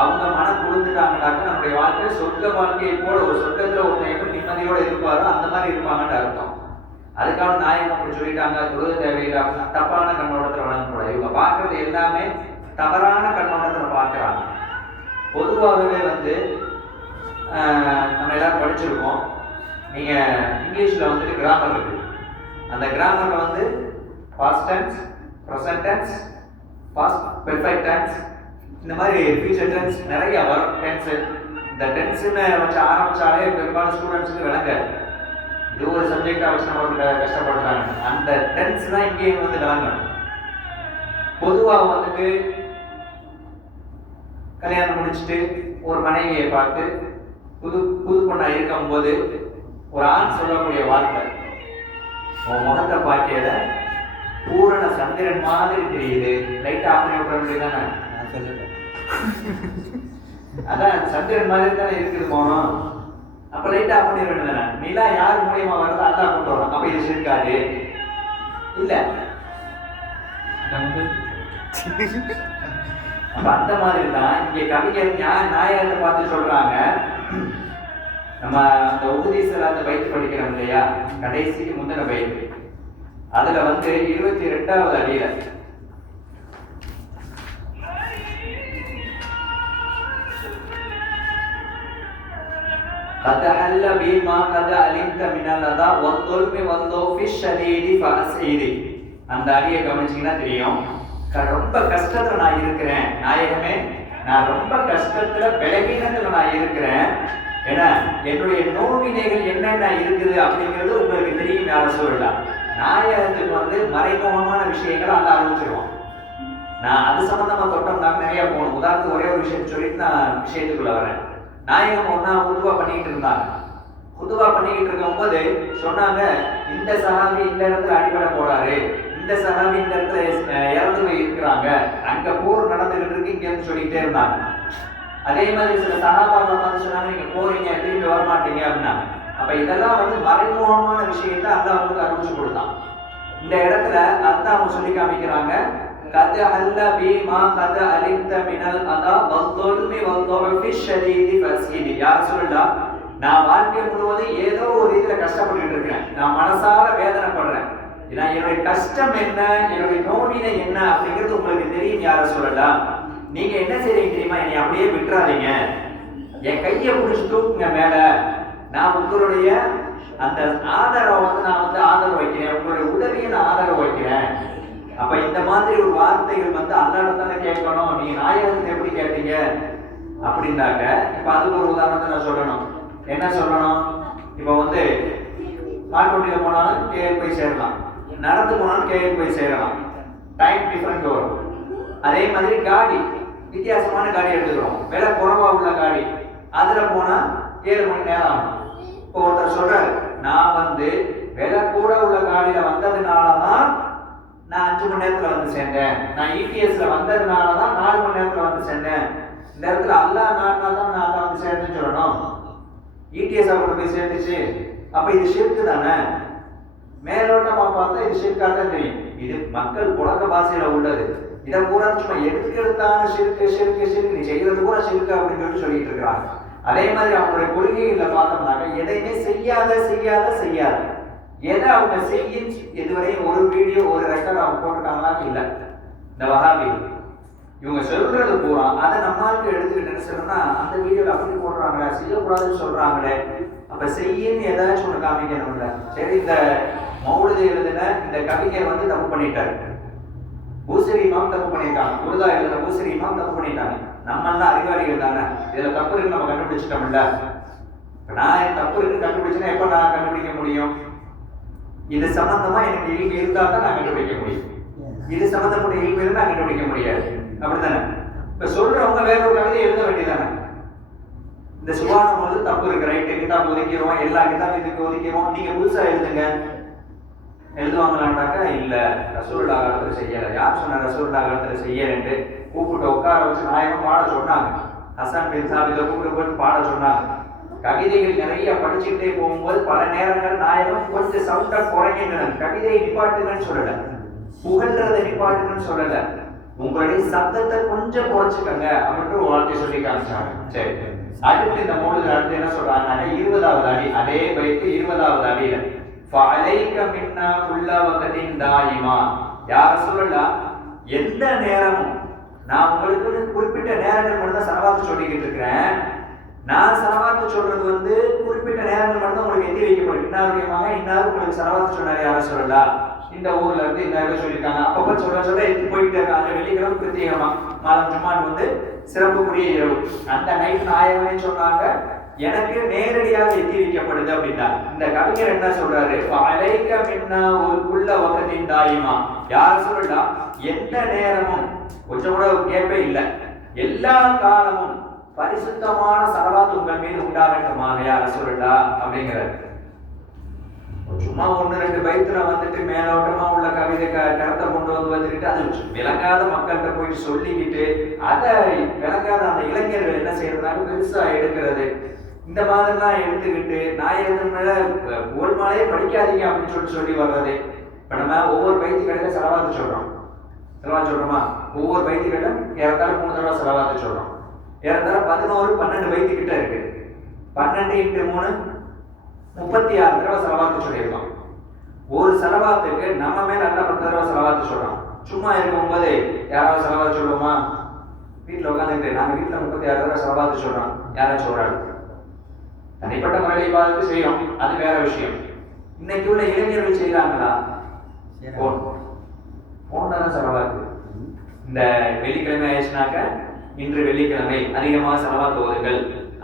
அவங்க மனம் கொடுத்துட்டாங்கன்னாக்க நம்முடைய வாழ்க்கை சொர்க்க வாழ்க்கையை போல ஒரு சொர்க்கத்தில் ஒருத்தன் எப்படி நிம்மதியோடு இருப்பாரோ அந்த மாதிரி இருப்பாங்கன்னு அர்த்தம். அதுக்காக நாயகம் அப்படி சொல்லிட்டாங்க, தொழுக தேவையில்லை அப்படின்னா தப்பான கண்ணோட்டத்தில் வழங்கக்கூடாது. இவங்க பார்க்கறது எல்லாமே தவறான கண்ணோட்டத்தில் பார்க்குறாங்க. பொதுவாகவே வந்து நம்ம எல்லாரும் படிச்சிருக்கோம். நீங்கள் இங்கிலீஷில் வந்துட்டு கிராமர் இருக்குது. அந்த கிராமரில் வந்து past tense, present tense, past perfect tense, இந்த மாதிரி ஃபியூச்சர் டென்ஸ் நிறைய வரும். டென்ஸு இந்த டென்ஸுன்னு வச்சு ஆரம்பித்தாலே பெரும்பாலும் ஸ்டூடெண்ட்ஸுக்கு விளங்காது. இது ஒரு சப்ஜெக்டாக வச்சு நம்ம கஷ்டப்படுறாங்க. அந்த டென்ஸ் தான் இங்கேயும் வந்து விளங்கணும். பொதுவாக வந்துட்டு கல்யாணம் முடிச்சுட்டு ஒரு மனைவியை பார்த்து புது பொண்ணா இருக்கும்போது ஒரு ஆண் சொல்லக்கூடிய வார்த்தை, உன் முகத்தை பார்க்கல பூரண சந்திரன் மாதிரி தெரியுது, லைட் ஆஃப் பண்ணி விட வேண்டியதானே? அதான் சந்திரன் மாதிரி தானே இருக்குது மோனம், அப்ப லைட் ஆஃப் பண்ணிட வேண்டியதானே? நிலா யார் மூலியமா வருது? அல்லாஹ் கொண்டு வரணும். அப்ப இது இருக்காது இல்ல. அப்ப அந்த மாதிரி தான் இங்க கவிஞர் நாயகத்தை பார்த்து சொல்றாங்க. நம்ம அந்த உபதேச அந்த பைத்து படிக்கிறோம் இல்லையா, கடைசிக்கு முந்தின பைத்து, அதுல வந்து 22வது அடியில قَدْحَلَّ بِمَا قَدْ عَلِمْتَ مِنَ الْأَذَى وَالظُّلْمِ وَالْخَوْفِ الشَّدِيدِ فَأَسْعِدِ. அந்த அடியை கவனிச்சீங்கன்னா தெரியும். ரொம்ப கஷ்டத்துல நான் இருக்கிறேன் நாயகமே, நான் ரொம்ப கஷ்டத்துல பலகீனத்துல நான் இருக்கிறேன். ஏன்னா என்னுடைய நோவினைகள் என்னென்ன இருக்குது அப்படிங்கிறது உங்களுக்கு தெரியும். யாரும் சொல்லலாம், நாயகத்துக்கு மறைமுகமான விஷயங்களை அங்க அறிவிச்சிருவோம். நான் அது சம்பந்தமா தொட்டோம்னாக்க நிறைய போகணும். உதாரணத்துக்கு ஒரே ஒரு விஷயம் சொல்லிட்டு நான் விஷயத்துக்குள்ள வரேன். நாயகம் ஒன்னா குதுவா பண்ணிக்கிட்டு இருந்தாங்க. குதுவா பண்ணிக்கிட்டு இருக்கும்போது சொன்னாங்க, இந்த சஹாபி இந்த இடத்துல அடிபட போறாரு, இந்த சஹாபி இந்த இடத்துல இறந்து போய் இருக்கிறாங்க, அங்க போர் நடந்துகிட்டு இருக்கு இங்கன்னு சொல்லிக்கிட்டே இருந்தாங்க. அதே மாதிரி சில சஹாபாக்கள் வந்து சொன்னாங்க, நீங்க போறீங்க திரும்பி வரமாட்டீங்க அப்படின்னா. அப்ப இதெல்லாம் மறைமுகமான விஷயத்தை அல்லாஹ் அறிவிச்சு கொடுத்தான். இந்த இடத்துல அல்லாஹ் அவங்க சொல்லி காமிக்கிறாங்க, கத அல்ல பீமா கத அலித்த மினல் அதா வல்துல்மி வல்துஃபி ஷதீதி ஃபஸ்ஹிதி. யார் சொல்லலாம், நான் வாழ்க்கை முழுவதும் ஏதோ ஒரு ரீதியில கஷ்டப்பட்டுட்டு இருக்கிறேன், நான் மனசார வேதனைப்படுறேன், என்னுடைய கஷ்டம் என்ன, என்னுடைய நோவினை என்ன அப்படிங்கிறது உங்களுக்கு தெரியும். யார சொல்லலாம், நீங்க என்ன செய்றீங்க தெரியுமா, என்னை அப்படியே விட்டுறாதீங்க, என் கையை பிடிச்சி தூக்குங்க மேல, நான் உங்களுடைய அந்த ஆதரவை நான் ஆதரவு வைக்கிறேன், உங்களுடைய உதவியை நான் ஆதரவு வைக்கிறேன். அப்ப இந்த மாதிரி ஒரு வார்த்தைகள் அல்லாஹ்விடம் தானே கேட்கணும். நீங்க நாயகத்தை எப்படி கேட்டீங்க அப்படின்னாக்க, இப்ப அதுக்கு ஒரு உதாரணத்தை நான் சொல்லணும். என்ன சொல்லணும், இப்ப மாட்டுவண்டியில போனாலும் கேஎல் போய் சேரலாம், நடந்து போனாலும் கேஎல் போய் சேரலாம், டைம் டிஃபரெண்ட் வரும். அதே மாதிரி காடி, வித்தியாசமான காடி எடுத்துக்கிறோம், விலை குறைவா உள்ள காடி, அதுல போனா 7 மணி நேரம் ஆகும். இப்போ ஒருத்தர் சொல்றாரு, நான் விலை கூட உள்ள காடியில வந்ததுனாலதான் நான் 5 மணி நேரத்துல சேர்ந்தேன், நான் இடிஎஸ்ல வந்ததுனாலதான் 4 மணி நேரத்துல சேர்ந்தேன். இந்த இடத்துல அல்லாஹ் நாடினால்தான் நான் சேர்ந்தேன்னு சொல்லணும். இடிஎஸ் அவரோட போய் சேர்ந்துச்சு, அப்ப இது ஷிர்க் தானே. மேலோட்டமா பார்த்தா இது ஷிர்க்கா தான் தெரியும். இது மக்கள் புழக்க பாஷையில உள்ளது. இதை பூரா சும்மா எடுத்துக்கிறதான ஷிர்க்கு நீ செய்யறது பூரா ஷிர்க்கு அப்படின்னு சொல்லிட்டு இருக்கிறாங்க. அதே மாதிரி அவங்களுடைய கொள்கைகளை பார்த்தோம்னாக்க, எதையுமே செய்யாத எதை அவங்க செய்ய இதுவரையும் ஒரு வீடியோ ஒரு ரெக்கார்ட் அவங்க போட்டிருக்காங்களா இல்ல. இந்த வஹாபி இவங்க சொல்றது பூரா அதை நம்மளுக்கு எடுத்துக்கிட்டு என்ன சொல்லணும்னா, அந்த வீடியோல அப்படி போடுறாங்களே, செய்யக்கூடாதுன்னு சொல்றாங்களே, அப்ப செய்யன்னு ஏதாச்சும் ஒண்ணு காமிக்கணும்ல. சரி, இந்த மௌலிது எழுதின இந்த கவிஞர் தப்பு பண்ணிட்டாரு, பூசரி இமாம் தப்பு பண்ணிட்டாங்க, குருதா எழுதின பூசரி இமாம் தப்பு பண்ணிட்டாங்க. நம்ம எல்லாம் அறிவாளிகள் தானே, இதுல தப்பு இருக்கு நம்ம கண்டுபிடிச்சிட்டோம்ல. நான் தப்பு இருக்கு கண்டுபிடிச்சேன்னா எப்ப நான் கண்டுபிடிக்க முடியும்? இது சம்பந்தமா எனக்கு இல்மு இருந்தா தான் நான் கண்டுபிடிக்க முடியும். இது சம்பந்தப்பட்ட இல்மு இருந்தா நான் கண்டுபிடிக்க முடியாது. அப்படித்தானே? இப்ப சொல்றவங்க வேற ஒரு கவிதை எழுத வேண்டியதானே. இந்த சுபானம் போது தப்பு இருக்கு, ரைட்டு, கிதாப் ஒதுக்கிறோம், எல்லா கிதாப் இதுக்கு ஒதுக்கிறோம், நீங்க புதுசா எழுதுங்க. எழுதுவாங்களான்னாக்கா இல்ல, ரசூலுல்லாஹ் காலத்துல செய்யல. யார் சொன்ன ரசூலுல்லாஹ் காலத்துல செய்யலன்ட்டு? கூப்பிட்டு உட்கார வச்சு நாயகம் பாட சொன்னாங்க. ஹசன் பின் சாபித்தை கூப்பிட்டு போட்டு பாட சொன்னாங்க. கவிதைகள் நிறைய படிச்சுக்கிட்டே போகும்போது பல நேரங்கள் நாயகம் கொஞ்சம் சவுண்டா குறைக்கின்றன. கவிதையை நிப்பாட்டுங்கன்னு சொல்லல, புகழ்றதை நிப்பாட்டுங்கன்னு சொல்லல, உங்களுடைய சத்தத்தை கொஞ்சம் குறைச்சுக்கங்க அப்படின்னு ஒரு வார்த்தை சொல்லி காமிச்சாங்க. சரி, அடுத்து இந்த மூணு அடுத்து என்ன சொல்றாங்க, 20வது அடி, அதே பைக்கு 20வது அடியில ஃபஅலைக மின்னா குல்ல வகதின் தாயிமா. யார் சொல்லலாம், எந்த நேரமும் நான் உங்களுக்கு குறிப்பிட்ட நேரங்கள் மட்டும் தான் சலவாத்து சொல்லிக்கிட்டு இருக்கிறேன். நான் சலவாத்து சொல்றது குறிப்பிட்ட நேரங்கள் மட்டும் தான் உங்களுக்கு எத்தி வைக்கப்படும். இன்னாருடைய மகன் இன்னாரு உங்களுக்கு சலவாத்து சொன்னாரு. யாரும் சொல்லலாம், இந்த ஊர்ல இருந்து இந்த சொல்லியிருக்காங்க, அப்பப்ப சொல்ல எத்தி போயிட்டு இருக்காங்க. வெள்ளிக்கிழமை பிரத்யேகமா மாதம் ஜும்மான் சிறப்புக்குரிய இரவு, அந்த நைட் நாயகமே சொன்னாங்க, எனக்கு நேரடியாக எத்தி வைக்கப்படுது அப்படின்னா. இந்த கவிஞர் என்ன சொல்றாரு, அலைக மின்னா உள்ள வகதின் தாயிமா. யார் சொல்லலாம், எந்த நேரமும் கொஞ்சம் கூட கேட்பே இல்லை, எல்லா காலமும் பரிசுத்தமான சலவாத் உங்கள் மீது உண்டாகட்டுமாக. யார் சொல்லலாம் அப்படிங்கிறார். சும்மா 1-2 பைத்துல மேலோட்டமா உள்ள கவிதை கருத்தை கொண்டு வந்துட்டு அது விளங்காத மக்கள்கிட்ட போயிட்டு சொல்லிக்கிட்டு அதை விளங்காத அந்த இளைஞர்கள் என்ன செய்யறதுனால பெருசா எடுக்கிறது. இந்த மாதிரிலாம் எடுத்துக்கிட்டு நாயகன் மேல கோல்மாலையே படிக்காதீங்க அப்படின்னு சொல்லி வர்றது. இப்ப நம்ம ஒவ்வொரு பைத்தியக்கிட்ட செலவாத்து சொல்றோம், சொல்றோமா? ஒவ்வொரு பைத்தியக்கிட்ட ஏறத்தாழ 3 தடவை செலவாத்து சொல்றோம். ஏறத்தாழ 11-12 பைத்தியக்கிட்ட இருக்கு. 12 × 3 36 தடவை செலவாத்து சொல்லியிருக்கோம். ஒரு செலவாத்துக்கு நம்ம மேல நல்லா 10 தடவை செலவாத்து சொல்றோம். சும்மா இருக்கும்போது யாராவது செலவாத்து சொல்லுவோமா? வீட்டுல உட்காந்துட்டு நாங்க வீட்டுல 36 தடவை செலவாத்து சொல்றோம், யாராவது சொல்றாங்க? தனிப்பட்ட முறையை பார்த்து செய்யும், அது வேற விஷயம். இன்னைக்கு உள்ள இளைஞர்கள் செய்யறாங்களா? போன் தான் செலவாக்கு. இந்த வெள்ளிக்கிழமை ஆயிடுச்சுனாக்க இன்று வெள்ளிக்கிழமை அதிகமாக ஸலவாத் ஓதுங்கள்.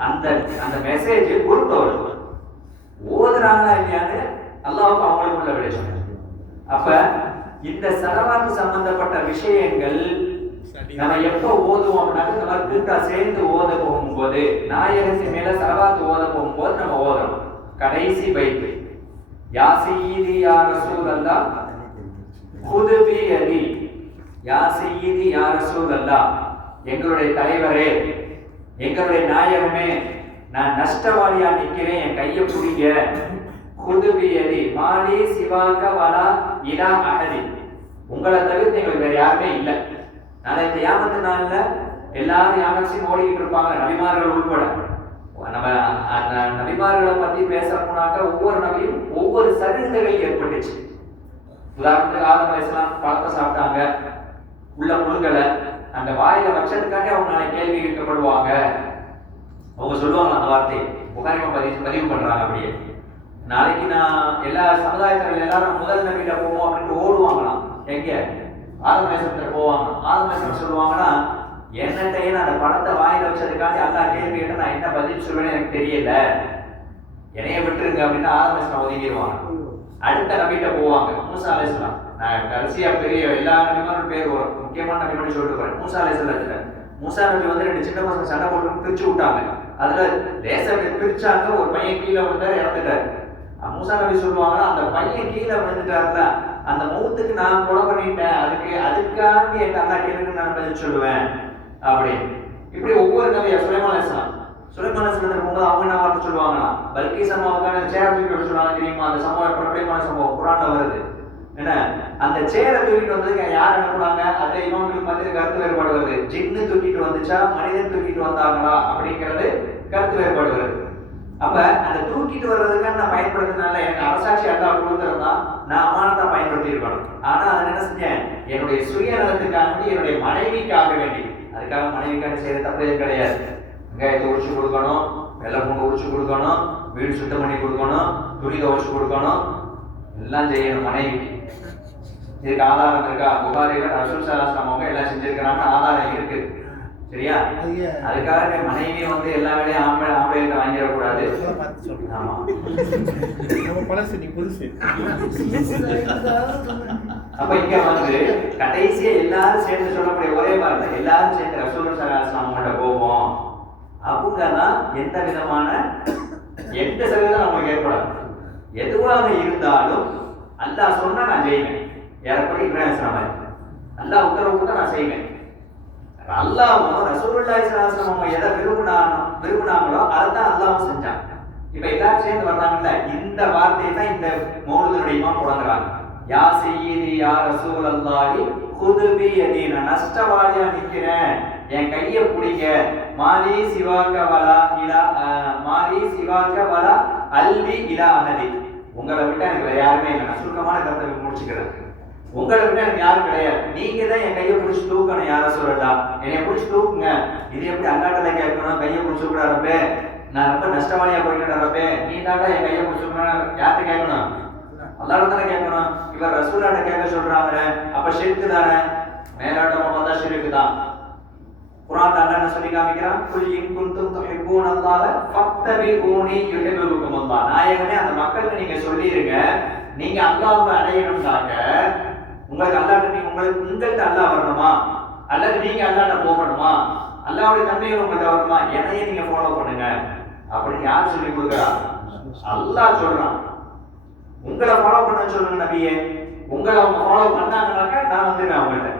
அந்த அந்த மெசேஜ் குரூப்ல வரும். ஓதுறாங்களா இல்லையான்னு அல்லாஹ்வுக்கு அவங்களுக்குள்ள விளையாடு. அப்ப இந்த ஸலவாத் சம்பந்தப்பட்ட விஷயங்கள் நம்ம எப்ப ஓதுவோம்னா இந்த மாதிரி கூட்டா சேர்ந்து ஓத போகும்போது, நாயகத்தின் மேல ஸலவாத் ஓத போகும்போது நம்ம ஓதுறோம். கடைசி பைத், யா சய்யிதி யா ரசூலல்லாஹ் குது பி யதி, யா சய்யிதி யா ரசூலல்லாஹ், எங்களுடைய தலைவரே, எங்களுடைய நாயகமே, நான் நஷ்டவாளியா நிக்கிறேன், என் கையை பிடிங்க. குது பி யதி மாலி சிவாக வலா இலா அஹதி, உங்களை தவிர்த்து எங்களுக்கு வேற யாருமே இல்லை. நாளை கியாமத்து நாள்ல எல்லாரும் யாராச்சும் ஓடிக்கிட்டு இருப்பாங்க, நபிமார்கள் உட்பட. நம்ம நபிமார்களை பத்தி பேசணும்னாக்க ஒவ்வொரு நபியும் ஒவ்வொரு சரிதைகள் ஏற்பட்டுச்சு. உதாரணத்துக்கு ஆதம் அலைஹிஸ்ஸலாம் பழத்தை சாப்பிட்டாங்க, உள்ள முழுங்கலை, அந்த வாயில வச்சதுக்காக அவங்க நாளை கேள்வி கேட்கப்படுவாங்க. அவங்க சொல்லுவாங்க அந்த வார்த்தையை புகாரிமா பதிவு பண்றாங்க. அப்படியே நாளைக்கு நான் எல்லா சமுதாயத்தில் எல்லாரும் முதல் நபியில போவோம் அப்படின்ட்டு ஓடுவாங்களாம். எங்க ஆதம் அலைஹிஸ்ஸலத்துல போவாங்க. ஆதம் அலைஹிஸ்ஸலாம் சொல்லுவாங்கன்னா, என்னட்டையே நான் அந்த பழத்தை வாயில வச்சதுக்காக அல்லாஹ் கேள்வி கேட்ட நான் என்ன பதில் சொல்வேன்னு எனக்கு தெரியல, என்னைய விட்டுருங்க அப்படின்னு ஆதம் அலைஹிஸ்ஸலாம் ஒதுங்கிடுவாங்க. அடுத்த நபிகிட்ட போவாங்க, மூசா அலைஹிஸ்ஸலாம். நான் கடைசியா பெரிய எல்லா நபிமாரும் பேர் வரும், முக்கியமான நபி மட்டும் சொல்லிட்டு போறேன். மூசா அலைஹிஸ்ஸலத்துல மூசா நபி வந்து 2 சின்ன பசங்க சண்டை போட்டு பிரிச்சு விட்டாங்க. அதுல லேசா பிரிச்சாங்க, ஒரு பையன் கீழே விழுந்தாரு, இறந்துட்டாரு. மூசா நபி சொல்லுவாங்க, அந்த பையன் கீழே விழுந்துட்டாருல, அந்த மௌத்துக்கு நான் கொலை பண்ணிட்டேன், அதுக்காண்டி என் அல்லா கேளுக்கு நான் பதில் சொல்லுவேன் அப்படின்னு. இப்படி ஒவ்வொரு நபியா சுலைமான் அலைஹிஸ்ஸலாம் போகும்போது அவங்க என்ன வார்த்தை சொல்லுவாங்கன்னா, பல்கீஸ் அம்மாவுக்கான சேர தூக்கிட்டு சொல்லுவாங்க தெரியுமா? அந்த சம்பவம் பிரபலமான சம்பவம் குர்ஆன்ல வருது. என்ன அந்த சேரை தூக்கிட்டு வந்ததுக்கு யார் அனுப்புனாங்க? அதுல இமாம்களுக்கு மத்திய கருத்து வேறுபாடு வருது. ஜின்னு தூக்கிட்டு வந்துச்சா மனிதன் தூக்கிட்டு வந்தாங்களா அப்படிங்கிறது கருத்து வேறுபாடு வருது. அப்ப அந்த தூக்கிட்டு வர்றதுக்காக நான் பயன்படுத்தினால எனக்கு அரசாட்சி அல்லாஹ் கொடுத்திருந்தா நான் அமானத்தா பயன்படுத்தி இருக்கணும். ஆனா அதை என்ன செஞ்சேன்? என்னுடைய சுயநலத்துக்காக வேண்டி, என்னுடைய மனைவிக்காக வேண்டி, அதுக்காக மனைவிக்காக செய்யற தப்பு எதுவும் கிடையாது. வெங்காயத்தை உரிச்சு கொடுக்கணும், வெள்ளை பூண்டு உரிச்சு கொடுக்கணும், வீடு சுத்தம் பண்ணி கொடுக்கணும், துணி துவைச்சு கொடுக்கணும், எல்லாம் செய்யணும் மனைவிக்கு. இதுக்கு ஆதாரம் இருக்கா? புகாரில ரசூல் ஸல்லல்லாஹு அலைஹி வஸல்லம் எல்லாம் செஞ்சிருக்கிறாங்க, ஆதாரம் இருக்கு. சரியா? அதுக்காக மனைவி வந்து எல்லா வேலையும் ஆம்பளைகிட்ட வாங்கிடக்கூடாது. ஆமா, அப்ப இங்க வந்து கடைசியா எல்லாரும் சேர்ந்து சொல்லக்கூடிய ஒரே வார்த்தை, எல்லாரும் சேர்ந்து ரசூல் ஸல்லல்லாஹு அலைஹி வஸல்லம் கிட்ட போவோம். அவங்கதான் எந்த விதமான எந்த சதவீதம் நமக்கு ஏற்படாது. எதுவாக இருந்தாலும் அல்லாஹ் சொன்னா நான் செய்வேன். யாரப்படி இப்ராஹிம் அல்லாஹ் உத்தரவு கொடுத்தா நான் செய்வேன். அல்லாஹ்வும் ரசூலுல்லாஹி ஸல்லல்லாஹு அலைஹி வஸல்லம் எதை விரும்பினாங்களோ அதைத்தான் அல்லாஹ்வும் செஞ்சான். இப்ப எல்லாரும் சேர்ந்து வர்றாங்கல்ல, இந்த வார்த்தையை தான் இந்த மௌலூதுடைய இமாம் தொடங்குறாங்க. யா சய்யிதி யா ரசூலல்லாஹி குது பி யதி, நான் நஷ்டவாளியா நிக்கிறேன், என் கையை பிடிங்க. மாலி சிவாக வலா இலா மாலி சிவாக வலா அல்வி இலா அஹதி, உங்களை விட்டா எனக்கு வேற யாருமே இல்லை. நான் சுருக்கமான கருத்தை முடிச்சுக்கிறேன். உங்களை விட்டா எனக்கு யாரும் கிடையாது, நீங்க தான் என் கையை பிடிச்சி தூக்கணும். யார சொல்லலாம், என்னைய பிடிச்சி தூக்குங்க. இது எப்படி அல்லாட்டல கேட்கணும்? கையை பிடிச்சி கூடாதப்பே, நான் ரொம்ப நஷ்டவாளியா போயிட்டு, நீ தாண்டா என் கையை பிடிச்சிக்கணும். யார்கிட்ட கேட்கணும்? அல்லாஹ் தானே கேட்கணும். இவர் ரசூலாட்ட கேட்க சொல்றாங்க, அப்ப ஷிர்க் தானே. மேலாட்டமா பார்த்தா ஷிர்க் தான். குர்ஆன் அல்லாஹ் என்ன சொல்லி காமிக்கிறான்? குல் இன் குன்தும் துஹிப்பூனல்லாஹ ஃபத்தபிஊனி யுஹிப்புக்கும் அல்லாஹ். நாயகமே, அந்த மக்களுக்கு நீங்க சொல்லிருங்க, நீங்க அல்லாஹ்வை அடையணும்னாக்க உங்களுக்கு உங்கள்கிட்ட அல்லாஹ் வரணுமா, அல்லது நீங்க அல்லாஹ்ட்ட போகணுமா, அல்லாஹ்வுடைய தன்மைகள் உங்கள்கிட்ட வருமா, என்னையே நீங்க ஃபாலோ பண்ணுங்க அப்படின்னு யார் சொல்லி கொடுக்குறா? அல்லாஹ் சொல்றான். உங்களை ஃபாலோ பண்ண சொல்லுங்க நபியே. உங்களை அவங்க ஃபாலோ பண்ணாங்கன்னாக்கா நான் வந்துடுவேன் அவங்கள்ட்ட.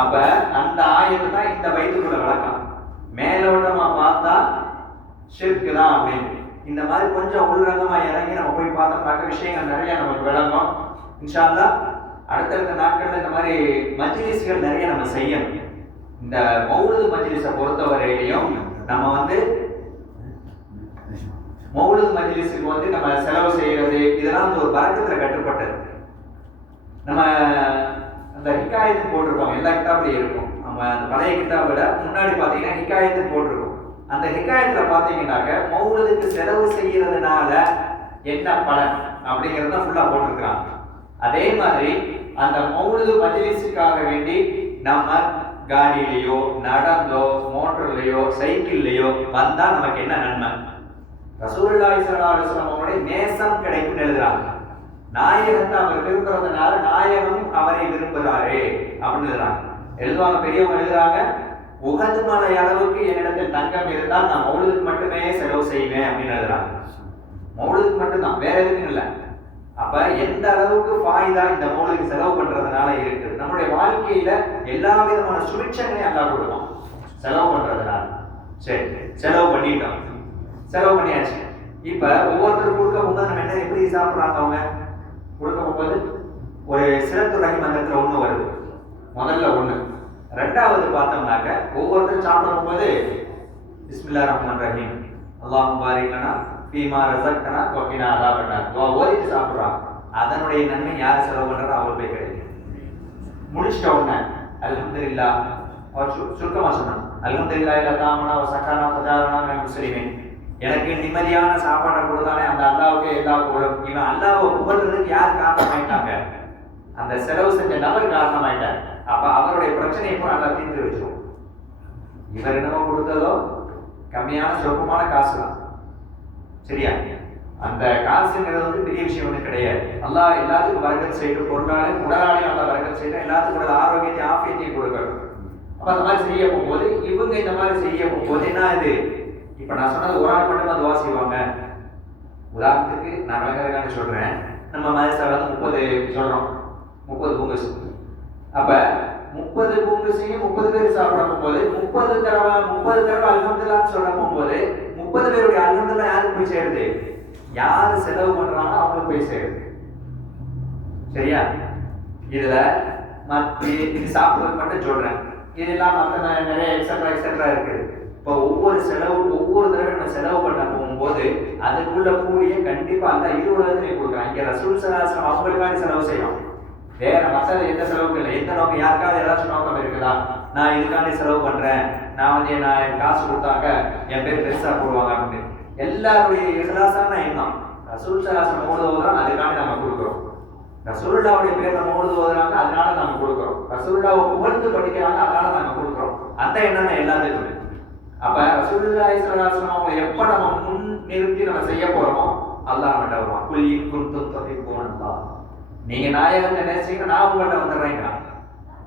அப்ப அந்த ஆயத்து தான் இந்த பைத்துக்குள்ள விளக்கம். மேலோட்டமா பார்த்தா ஷிர்க் தான் அப்படின்னு. இந்த மாதிரி கொஞ்சம் உள்ரங்கமா இறங்கி நம்ம போய் பார்த்தோம்னாக்க விஷயங்கள் நிறைய நமக்கு விளங்கும். இன்ஷா அல்லாஹ் அடுத்தடுத்த நாட்கள்ல இந்த மாதிரி மஜ்லிஸ்கள் நிறைய நம்ம செய்யணும். இந்த மௌலூது மஜ்லிஸை பொறுத்தவரையிலையும் நம்ம வந்து மௌலூது மஜ்லிஸுக்கு வந்து நம்ம செலவு செய்யறது இதெல்லாம் வந்து ஒரு பரக்கத்துல கட்டுப்பட்டது. நம்ம அந்த ஹிகாயத்து போட்டிருக்கோம், எல்லா கிதாப்லையும் இருக்கும். நம்ம அந்த பழைய கிதாபில் முன்னாடி பார்த்தீங்கன்னா ஹிகாயத்து போட்டிருக்கோம். அந்த ஹிகாயத்துல பார்த்தீங்கன்னாக்க மௌலூதுக்கு செலவு செய்யறதுனால என்ன பலன் அப்படிங்கிறத ஃபுல்லா போட்டிருக்கிறாங்க. அதே மாதிரி அந்த மௌலூது மஜ்லிஸுக்காக வேண்டி நம்ம காடியிலையோ நடந்தோ மோட்டர்லையோ சைக்கிள்லையோ வந்தா நமக்கு என்ன நன்மை? ரசூலுல்லாஹி ஸல்லல்லாஹு அலைஹி வஸல்லம் அவருடைய நேசம் கிடைக்கும் எழுதுறாங்க. நாயகத்தை அவர் விரும்புறதுனால நாயகம் அவரை விரும்புகிறாரே அப்படின்னு எழுதுறாங்க. எழுதுவாங்க, பெரியவங்க எழுதுறாங்க, உகது மலை அளவுக்கு என்னிடத்தில் தங்கம் இருந்தால் நான் மௌலிதுக்கு மட்டுமே செலவு செய்வேன் அப்படின்னு எழுதுறாங்க. மௌலிதுக்கு மட்டும்தான், வேற எதுக்கும் இல்லை. அப்ப எந்த அளவுக்கு ஃபாயிதா இந்த மௌலிதுக்கு செலவு பண்றதுனால இருக்குது. நம்முடைய வாழ்க்கையில எல்லா விதமான சுபிட்சங்களையும் அல்லாஹ் கொடுக்கும் செலவு பண்றதுனால. சரி, செலவு பண்ணிட்டோம், செலவு பண்ணியாச்சு. இப்ப ஒவ்வொருத்தரும் கொடுக்க போது நம்ம என்ன எப்படி சாப்பிடுறாங்க? அவங்க கொடுக்க போகும்போது ஒரு சிறத்து ரஹீம் அந்த இடத்துல ஒண்ணு வருது, முதல்ல ஒண்ணு. ரெண்டாவது பார்த்தோம்னாக்க ஒவ்வொருத்தரும் சாப்பிடும் போது பிஸ்மில்லாஹிர் ரஹ்மானிர் ரஹீம் அல்லாஹும்ம பாரிக் லனா ஃபீமா ரஸக்தனா வ கினா அஸாபன்னார் துஆ ஓதிட்டு சாப்பிடுறாங்க. அதனுடைய நன்மை யார் செலவு பண்றாரோ அவங்களுக்கு போய் கிடைக்கும். முடிச்சிட்ட உடனே அல்ஹம்துலில்லாஹ், அவர் சுருக்கமா சொன்னாங்க, அல்ஹம்துலில்லாஹி லதாமனா வ சக்கானா ஃபஜாரனா மினல் முஸ்லிமீன். எனக்கு நிம்மதியான சாப்பாடை கொடுத்தானே அந்த அல்லாஹ்வுக்கு எல்லா புகழும். இவன் அல்லாஹ்வை புகழ்றதுக்கு யார் காரணமாயிட்டாங்க? அந்த செலவு செஞ்ச நபர் காரணமாயிட்டார். அப்ப அவருடைய பிரச்சனையை கூட நல்லா தீர்த்து வச்சிரும். இவர் என்னமோ கொடுத்ததோ கம்மியான சொற்பமான காசு தான், சரியா? அந்த காசுங்கிறது வந்து பெரிய விஷயம் ஒண்ணு கிடையாது. அல்லாஹ் எல்லாத்துக்கும் வரக்கத் செய்யணும், பொருளாலையும் உடலாலையும் நல்லா வரக்கத் செய்யணும், எல்லாத்துக்கும் உடல் ஆரோக்கியத்தையும் ஆஃபியத்தையும் கொடுக்கணும். அப்ப அந்த மாதிரி செய்ய போகும்போது இவங்க இந்த மாதிரி செய்ய போகும்போது என்ன இது? இப்ப நான் சொன்னது ஒரு ஆள் மட்டும் அது வாசிவாங்க. உதாரணத்துக்கு நான் விளக்கறதுக்காக சொல்றேன், நம்ம மதரசால 30 சொல்றோம், 30 பூங்கஸ். அப்ப 30 பூங்கஸையும் 30 பேர் சாப்பிட போகும்போது 30 தடவை அல்ஹம்துலில்லாஹ் சொல்ல போகும்போது 30 பேருடைய அல்ஹம்துலில்லாஹ் யாருக்கு போய் சேருது? யாரு செலவு பண்றாங்க அவங்களுக்கு போய் சேருது, சரியா? இதுல இது சாப்பிடுறது மட்டும் சொல்றேன், இதெல்லாம் மற்ற நிறைய எக்ஸட்ரா இருக்குது. இப்போ ஒவ்வொரு தடவை நம்ம செலவு பண்ண போகும்போது அதுக்குள்ள கூடிய கண்டிப்பா அந்த 20 கொடுக்குறாங்க. இங்க ரசூல் ஸல்லல்லாஹு அலைஹி வஸல்லம் அவங்களுக்காக செலவு செய்யணும், வேற மற்ற எந்த செலவுக்கும் இல்லை. எந்த நோக்கம், யாருக்காவது ஏதாச்சும் நோக்கம் இருக்குதா? நான் இதுக்காண்டி செலவு பண்றேன், நான் காசு கொடுத்தாங்க என் பேர் பெருசா போடுவாங்க அப்படின்னு எல்லாருடைய இஹ்லாஸான எண்ணம். ரசூல் ஸல்லல்லாஹு அலைஹி வஸல்லம் ஓதுவோம், அதுக்காண்டி நம்ம கொடுக்குறோம். ரசூலுல்லாஹ்வுடைய பேர்ல மௌலிது ஓதுறாங்க, அதனால நம்ம கொடுக்குறோம். ரசூலுல்லாஹ்வை புகழ்ந்து படிக்கிறாங்க, அதனால நம்ம கொடுக்குறோம். அந்த எண்ணம் தான் எல்லாத்துக்கும். அப்ப ரசூலுல்லாஹி ஸல்லல்லாஹு அலைஹி வஸல்லம் அவங்க எப்ப நம்ம முன் நிறுத்தி நம்ம செய்ய போறோமோ அல்லாஹ் நம்மட்ட வருவான். குல் இன் குன்தும் துஹிப்பூனல்லாஹ், நீங்க நாயகத்தை நேசிங்க, நான் உங்கள்கிட்ட வந்துடுறேங்க.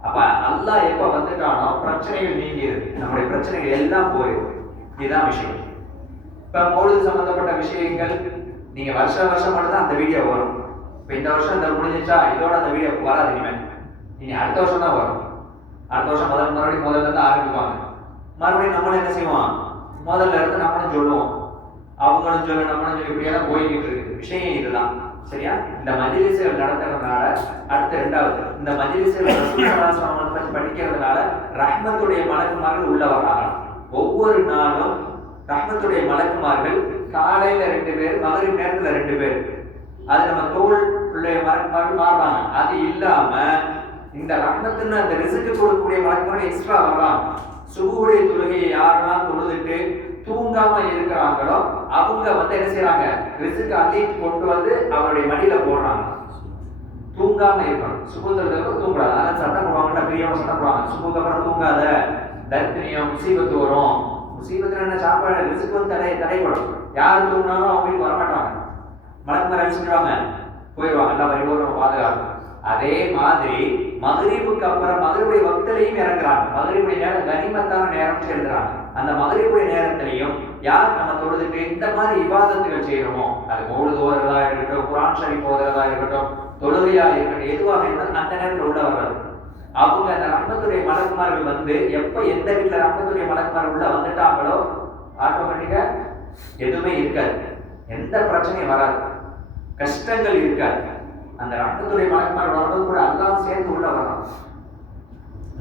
அப்ப அல்லாஹ் எப்ப வந்துட்டானோ பிரச்சனைகள் நீங்கிடுது, நம்முடைய பிரச்சனைகள் எல்லாம் போயிடும். இதுதான் விஷயம். இப்ப மௌலிது சம்பந்தப்பட்ட விஷயங்கள் நீங்க வருஷம் மட்டும் தான் அந்த வீடியோ வரும். இப்ப இந்த வருஷம் இந்த முடிஞ்சிச்சா, இதோட அந்த வீடியோ வராது. இனி அடுத்த வருஷம் தான் வரும். அடுத்த வருஷம் முதல்ல இருந்து ஆரம்பிப்பாங்க. மறுபடியும் நம்மளும் என்ன செய்வோம், முதல்ல இருந்து நம்மளும் சொல்லுவோம், அவங்களும் சொல்ல நம்மளும் சொல்லி, இப்படியெல்லாம் போய்கிட்டு இருக்கு. விஷயம் இதுதான், சரியா? இந்த மஜ்லிஸ்கள் நடத்துறதுனால அடுத்த ரெண்டாவது இந்த மஜ்லிஸ்கள் பற்றி படிக்கிறதுனால ரஹ்மத்துடைய மலக்குமார்கள் உள்ள வர்றாங்க. ஒவ்வொரு நாளும் ரஹ்மத்துடைய மலக்குமார்கள் காலையில 2 பேர், மகரிப் நேரத்துல 2 பேர். அது நம்ம தோல் பிள்ளைய மலக்குமார்கள் மாறுறாங்க. அது இல்லாம இந்த ரஹ்மத்துன்னு அந்த ரிஸ்க்கு கொடுக்கக்கூடிய மலக்குமார்கள் எக்ஸ்ட்ரா வர்றாங்க. சுபுடைய தொழுகையை யாரெல்லாம் தொழுதுட்டு தூங்காம இருக்கிறாங்களோ அவங்க என்ன செய்யறாங்க, ரிஸ்க்கு அள்ளி கொண்டு வந்து அவருடைய மடியில போடுறாங்க. தூங்காம இருக்கணும், சுபு தொழுகைக்கு தூங்கக்கூடாது. அதான் சட்டம் போடுவாங்கல்ல, பெரியவங்க சட்டம் போடுவாங்க, சுபுக்கு அப்புறம் தூங்காத, தர்த்தினியம் முசீபத்து வரும். முசீபத்துல என்ன சாப்பாடு, ரிஸ்க்கு வந்து தடைப்படும். யார் தூங்கினாலும் அவங்களுக்கு வரமாட்டாங்க, மலக்குமார் என்ன செஞ்சுவாங்க, போயிடுவாங்க. எல்லாம் வழிபோடு பாதுகாப்பு. அதே மாதிரி மகரிபுக்கு அப்புறம் மகரிபுடைய வக்திலையும் இறங்குறாங்க. மகரிபுடைய நேரம் கனிமத்தான நேரம் எழுதுறாங்க. அந்த மகரிபுடைய நேரத்திலையும் யார் நம்ம தொழுதுட்டு இந்த மாதிரி இபாதத்துகள் செய்யறோமோ, அது மௌலிது ஓதுறதா இருக்கட்டும், குர்ஆன் ஷரீஃப் ஓதுறதா இருக்கட்டும், தொழுகையா இருக்கட்டும், எதுவாக இருந்தாலும் அந்த நேரத்தில் உள்ள வர்றது. அவங்க அந்த ரஹ்மத்துடைய மலக்குமார்கள் எப்ப எந்த வீட்டுல ரஹ்மத்துடைய மலக்குமார்கள் உள்ள வந்துட்டாங்களோ ஆட்டோமேட்டிக்கா எதுவுமே இருக்காது, எந்த பிரச்சனையும் வராது, கஷ்டங்கள் இருக்காது. அந்த ரஹ்மத்துடைய மலக்குமார்கள் வரும்போது கூட அல்லாஹ் சேர்ந்து உள்ள வரணும்.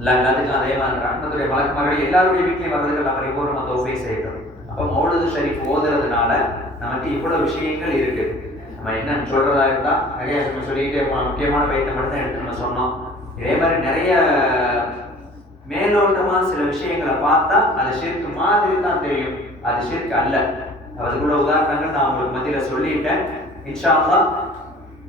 எல்லாத்துக்கும் அதே மாதிரி ரஹ்மத்துடைய மலக்குமார்கள் எல்லாருடைய வீட்லையும் வர்றதுக்கு நம்ம பரிபூர்ணமா தௌஃபீக் செய்யணும். அப்ப மௌலிது ஷரீஃப் ஓதுறதுனால நமக்கு இவ்வளவு விஷயங்கள் இருக்கு. நம்ம என்னன்னு சொல்றதா இருந்தா நிறைய சொல்லிக்கிட்டே முக்கியமான பயிற்சி மட்டும் தான் எடுத்து நம்ம சொன்னோம். இதே மாதிரி நிறைய மேலோட்டமா சில விஷயங்களை பார்த்தா அது ஷிர்க் மாதிரி தான் தெரியும், அது ஷிர்க் அல்ல. அதுக்குள்ள உதாரணங்கள் நான் உங்களுக்கு மத்தியில சொல்லிட்டேன். இன்ஷா அல்லாஹ்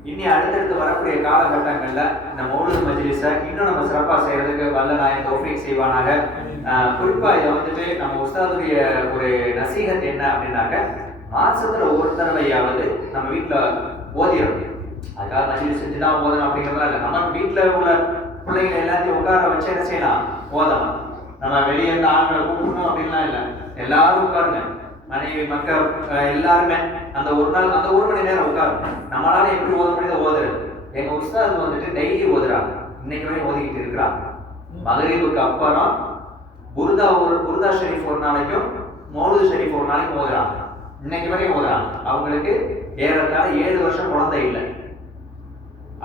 இனி அடுத்தடுத்து வரக்கூடிய காலகட்டங்கள்ல இந்த மௌலிது மஜ்லிஸை இன்னும் நம்ம சிறப்பா செய்யறதுக்கு வல்ல நாயன் தௌஃபீக் செய்வானாக. குறிப்பா இதை வந்துட்டு நம்ம உஸ்தாதுடைய ஒரு நசீகத் என்ன அப்படின்னாக்க, மாசத்துல ஒரு தடவையாவது நம்ம வீட்டுல ஓதிடும். அதுக்காக மஜ்லிஸ் செஞ்சுதான் ஓதணும் அப்படிங்கிறதா இல்லை. நம்ம வீட்டுல உள்ள பிள்ளைங்களை எல்லாத்தையும் உட்கார வச்சு என்ன செய்யலாம், ஓதலாம். நம்ம வெளியே இருந்து ஆண்களை கூப்பிடணும் அப்படின்லாம் இல்லை, எல்லாரும் உட்காருங்க, மனைவி மக்கள் எல்லாருமே அந்த ஒரு நாள் அந்த ஒரு மணி நேரம் உட்காருங்க. நம்மளால எப்படி ஓத முடியுது ஓதுறது. எங்க உஸ்தாது வந்துட்டு டெய்லி ஓதுறாங்க, இன்னைக்கு வரையும் ஓதிக்கிட்டு இருக்கிறாங்க. மகரீபுக்கு அப்புறம் புர்தா ஷெரீஃப் ஒரு நாளைக்கும் மௌலிது ஷெரீஃப் ஒரு நாளைக்கும் ஓதுறாங்க, இன்னைக்கு வரையும் ஓதுறாங்க. அவங்களுக்கு ஏறத்தாழ 7 வருஷம் குழந்தை இல்லை.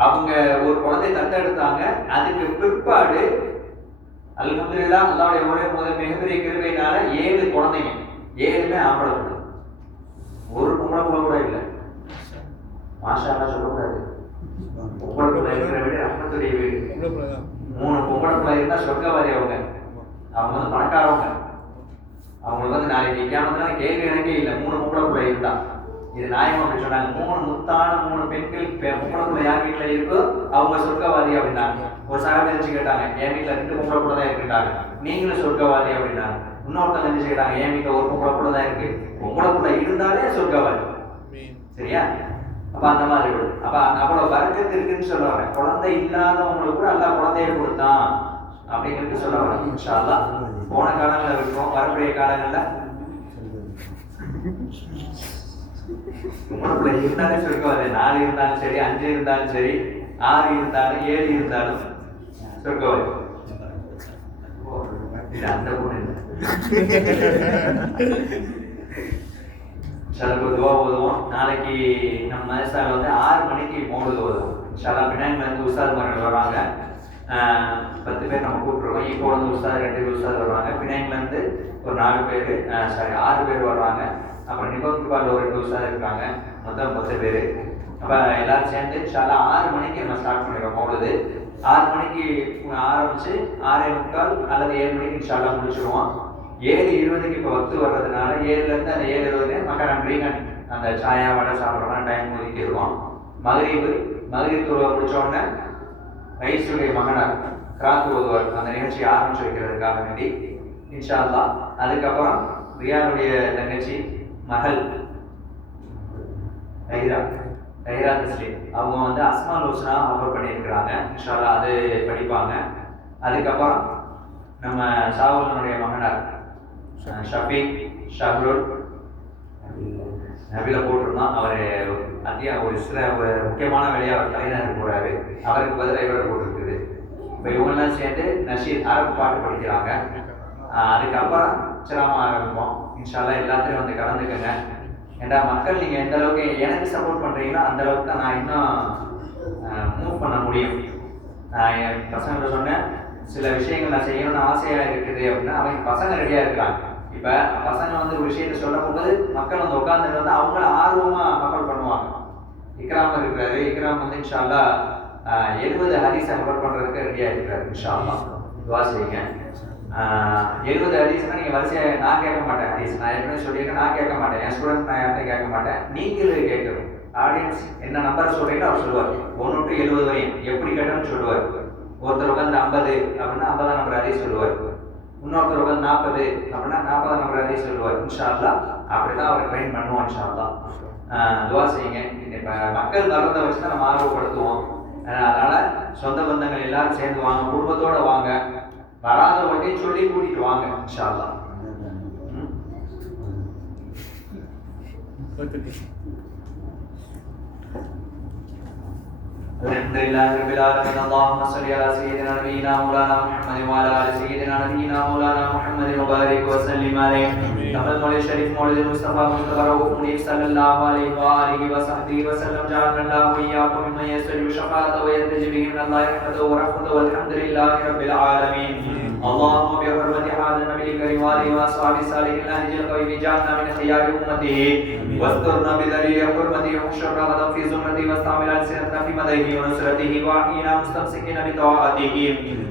அவங்க ஒரு குழந்தை தத்தெடுத்தாங்க. அதுக்கு பிற்பாடு அல்ஹம்துலில்லாஹ் அல்லாஹ்வுடைய ஒரே மிகப்பெரிய கிருபையினால 7 குழந்தைங்க, 7மே ஆம்பளை குழந்தை, ஒரு பொம்பளை பிள்ளை கூட இல்லை. மாஷா அல்லாஹ் சொல்லக்கூடாது, பொம்பளை பிள்ளை இருக்கிற வீடு ரஹ்மத்துடைய வீடு. 3 பொம்பளை பிள்ளை இருந்தா சொர்க்கவாதி. அவங்க வந்து பணக்காரவங்க. அவங்களுக்கு வந்து நாளைக்கு கியாமத்துல கேள்வி எனக்கே இல்லை, 3 பொம்பளை பிள்ளை இருந்தா. இது நியாயம் அப்படி சொன்னாங்க. 3 முத்தான 3 பெண்கள் பொம்பளை பிள்ளை யார் வீட்டுல இருக்கோ அவங்க சொர்க்கவாதி அப்படின்னாங்க. ஒரு சகாபி வச்சு கேட்டாங்க, என் வீட்டுல 2 பொம்பளை பிள்ளை தான் இருக்கிட்டாங்க, நீங்களும் சொர்க்கவாதி அப்படின்னாங்க. இன்னொருத்தங்க வந்து கேட்டாங்க, என் வீட்டுல ஒரு பொம்பளை பிள்ளை தான் இருக்கு, பொம்பளை பிள்ளை இருந்தாலே சொர்க்கவாதி. சரியா? அப்ப அந்த மாதிரி அப்ப அவ்வளவு வரக்கத்து இருக்குன்னு சொல்ல வரேன். குழந்தை இல்லாதவங்களுக்கு கூட அல்லாஹ் குழந்தைய கொடுத்தான் அப்படிங்கிறது சொல்ல வரேன். இன்ஷா அல்லாஹ் போன காலங்கள்ல இருக்கும், வரக்கூடிய காலங்கள்ல பொம்பளை இருந்தாலும் சொர்க்கவாதி. 4 இருந்தாலும் சரி, 5 இருந்தாலும் சரி, 6 இருந்தாலும் 7 இருந்தாலும் சொர்க்கவாதி. இது அந்த பொண்ணு இல்லை. சிலருக்கு துவா ஓதுவோம். நாளைக்கு நம்ம மதரசால வந்து 6 மணிக்கு மௌலிது ஓதுவோம். இன்ஷா அல்லாஹ் பின்னாடி வந்து உஸ்தாத் மார்கள் வராங்க. 10 பேர் நம்ம கூப்பிட்டுருக்கோம். இப்போ வந்து உஸ்தாத் 2 உஸ்தாத் வருவாங்க. பின்னாடில இருந்து ஒரு 4 பேர் 6 பேர் வர்றாங்க. அப்புறம் நிபந்தபால் ஒரு 2 உஸ்தாத் இருக்காங்க. மொத்தம் 10 பேர். அப்ப எல்லாரும் சேர்ந்து இன்ஷா அல்லாஹ் 6 மணிக்கு நம்ம ஸ்டார்ட் பண்ணிடுறோம் மௌலிது. 6 மணிக்கு ஆரம்பிச்சு 6:45 அல்லது 7 மணிக்கு இன்ஷா அல்லாஹ் முடிச்சிருவோம். 7:20க்கு இப்போ வக்து வர்றதுனால 7ல இருந்து அந்த 7:20 மக்கள் ப்ரீகன் அந்த சாயா வடை சாப்பிட்றோம் டைம் ஒதுக்கிடுவோம். மகரீப் தொழுவை முடிச்ச உடனே ரைசுடைய மகனார் கிராத் ஓதுவார். அந்த நிகழ்ச்சியை ஆரம்பிச்சு வைக்கிறதுக்காக வேண்டி இன்ஷா அல்லாஹ். அதுக்கப்புறம் ரியானுடைய தங்கச்சி மகள் ரைரா தஸ்லீம் அவங்க வந்து அஸ்மால் ஹுஸ்னா ஆஃபர் பண்ணியிருக்கிறாங்க. இன்ஷா அல்லாஹ் அது படிப்பாங்க. அதுக்கப்புறம் நம்ம சாவலனுடைய மகனார் ஷபீக் ஷஹ்ருல் நபில போட்டிருந்தோம். அவர் ஒரு முக்கியமான வேலையை அவர் தலைநகர் போறாரு. அவருக்கு பதிலாக இவர் போட்டிருக்குது. இப்போ இவங்கெல்லாம் சேர்ந்து நஷீத் அரபு பாட்டு படிக்கிறாங்க. அதுக்கப்புறம் சிரமம் ஆரம்பிப்போம். இன்ஷா அல்லாஹ் எல்லாத்தையும் வந்து கலந்துக்கங்க. ஏன்னா மக்கள் நீங்கள் எந்த அளவுக்கு எனக்கு சப்போர்ட் பண்ணுறீங்களோ அந்த அளவுக்கு தான் நான் இன்னும் மூவ் பண்ண முடியும். நான் என் பசங்களை சொன்னேன், சில விஷயங்கள் நான் செய்யணும்னு ஆசையாக இருக்குது அப்படின்னா அவங்க பசங்க ரெடியாக இருக்கிறாங்க. இப்போ பசங்க வந்து ஒரு விஷயத்தை சொல்ல போகும்போது மக்கள் வந்து உட்காந்துட்டு வந்து அவங்கள ஆர்வமாக மக்கள் பண்ணுவாங்க. இக்ராம் இருக்கிறாரு. இக்ராம் வந்து இன்ஷா அல்லாஹ் 70 ஹதீஸை கவர் பண்ணுறதுக்கு ரெடியாக இருக்கிறாரு. இன்ஷா அல்லாஹ் துவா செய்யுங்க. 70 ஹதீஸ்னா நீங்கள் வரிசையாக நான் கேட்க மாட்டேன். ஹதீஸ் நான் ஏற்கனவே சொல்லியிருக்கேன், நான் கேட்க மாட்டேன். என் ஸ்டூடெண்ட் நான் யார்கிட்ட கேட்க மாட்டேன். நீங்களே கேட்கணும். ஆடியன்ஸ் என்ன நம்பர் சொல்கிறீங்களோ அவர் சொல்லுவார். 1 to 70 வரையும் எப்படி கேட்டோம்னு சொல்லுவார். ஒருத்தர் உட்காந்து 50 அப்படின்னா 50 நம்பர் ஹதீஸ் சொல்லுவார். இன்னொருத்தர் உட்காந்து 40 அப்படின்னா 40 நம்பர் ஹதீஸ் சொல்லுவார். இன்ஷா அல்லாஹ் அப்படிதான் அவர் ட்ரெயின் பண்ணுவோம். இன்ஷா அல்லாஹ் துவா செய்யுங்க. இப்போ மக்கள் வரதை வச்சு தான் நம்ம ஆர்வப்படுத்துவோம். அதனால சொந்த பந்தங்கள் எல்லாரும் சேர்ந்து வாங்க, குடும்பத்தோட வாங்க, வராத வண்டி சொல்லி கூட்டிட்டு வாங்க. இன்ஷா அல்லாஹ். Alhamdulillah rabbil alamin. Allahumma salli ala sayyidina nabiyyina maulana Muhammadin wa ala ali sayyidina nabiyyina maulana Muhammadin wa barik wa sallim alayhi. Tamal Maulid Sharif Maulid Mustafa Rauf Munif sallallahu alayhi wa alihi wa sahbihi wa sallam. Ja'alna Allahu wa iyyakum mimman yastajibu shafa'ata wa yantaji bihi min Allahi rahmatuhu wa rahmatuhu. Walhamdulillahi rabbil alamin. Allahumma bi hurmati hadha an-nabiy al-karim wa alihi wa ashabihi salihin al-nahj al-qayyim ja'alna min khiyari ummatihi واذكرنا بدليل حرمته وحشرنا غدا في زمرته واستعمل ألسنتنا في مدحه ونصرته وأحيينا مستمسكين بطاعته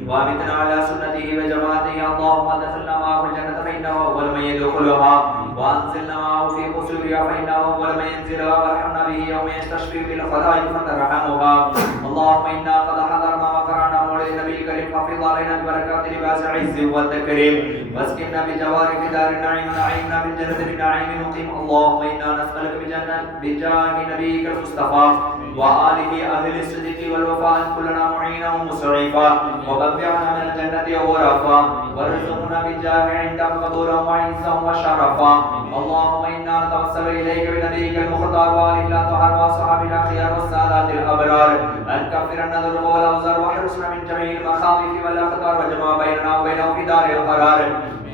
وأمتنا على سنته وجماعته. اللهم ادخلنا معه الجنة فإنه أول من يدخلها وأنزلنا معه في قصورها فإنه أول من ينزلها وارحمنا به يوم يستشفي بالخلائق فترحمها. اللهم إنا قد حضرنا وقرأنا مولد النبي الكريم فحفظ علينا ببركات لباس عز والتكريم واسكننا بجوارك دار النعيم ونعيمنا بالجنة بالنعيم مقيم. اللهم إنا نسألك بجاه نبيك المصطفى وآله أهل الصدق والوفاء كلنا معينا ومسعفا وببعنا من الجنة غرفا وارزقنا بجاه عندك قبولا وعزا وشرفا. اللهم إنا نتوسل إليك بنبيك المختار وآله الأطهار وأصحابه الأخيار والسادات الأبرار أن كفرنا الذنوب والأوزار واحرسنا من جميع المخاوف والأخطار واجمع بيننا وبينه في دار القرار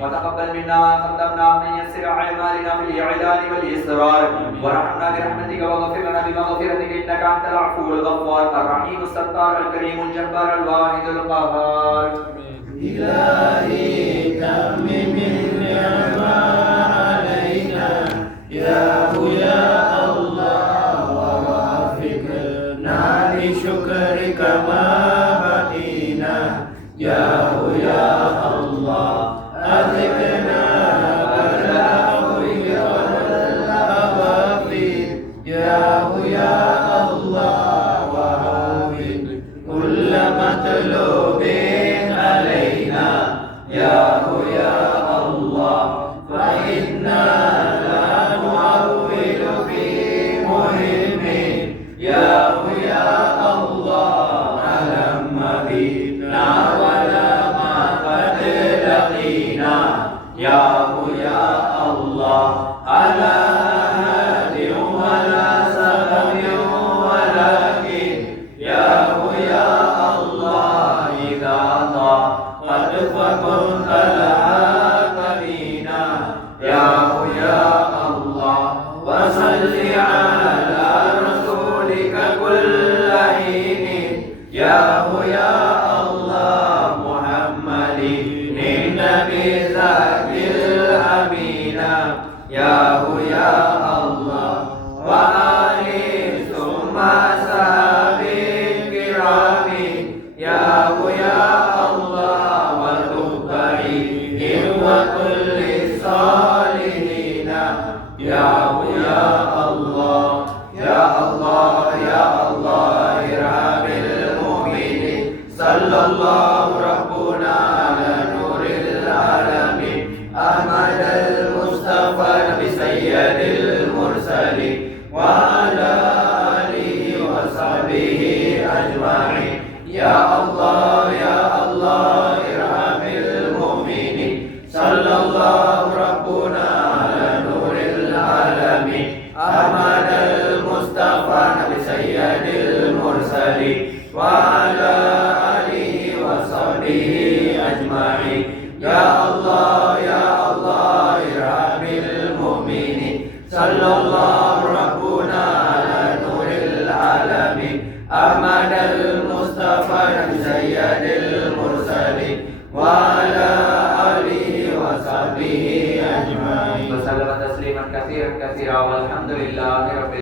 وتقبل منا ما قدمنا من يسر أعمالنا بالإعلان والإصرار وارحمنا برحمتك واغفر لنا بمغفرتك إنك أنت العفو الغفار الرحيم الستار الكريم الجبار الواحد القهار. إلهي تمم النعمة علينا يا الله ووفقنا لشكرك ما بقينا يا الله أذقنا بالعفو والعوافي يا الله وهون كل مطلوب علينا يا الله فإنا لا نعول في مهم يا الله ألم بنا ولا ما قد لقينا يا الله على هاد ولا سبب ولكن يا الله إذا ضاقت فكن العاقبين يا الله وصل على رسولك كل حين يا الله محمد النبي ذاك الأمين يا الله وآله ثم صحابه الكرام يا الله وتبعهم وكل الصالحين يا الله يا الله يا الله ارحم المؤمنين صلى الله ربنا على نور العالمين أحمد المصطفى نبي سيد المرسلين وعلى آله وصحبه أجمعين يا الله ارحم المؤمنين صلى الله ربنا على نور العالمين أحمد المصطفى نبي سيد المرسلين وعلى آله وصحبه أجمعين يا الله ارحم المؤمنين صلى الله ربنا على نور العالمين أحمد المصطفى نبي سيد المرسلين وعلى آله وصحبه أجمعين وسلم تسليما كثيرا والحمد لله رب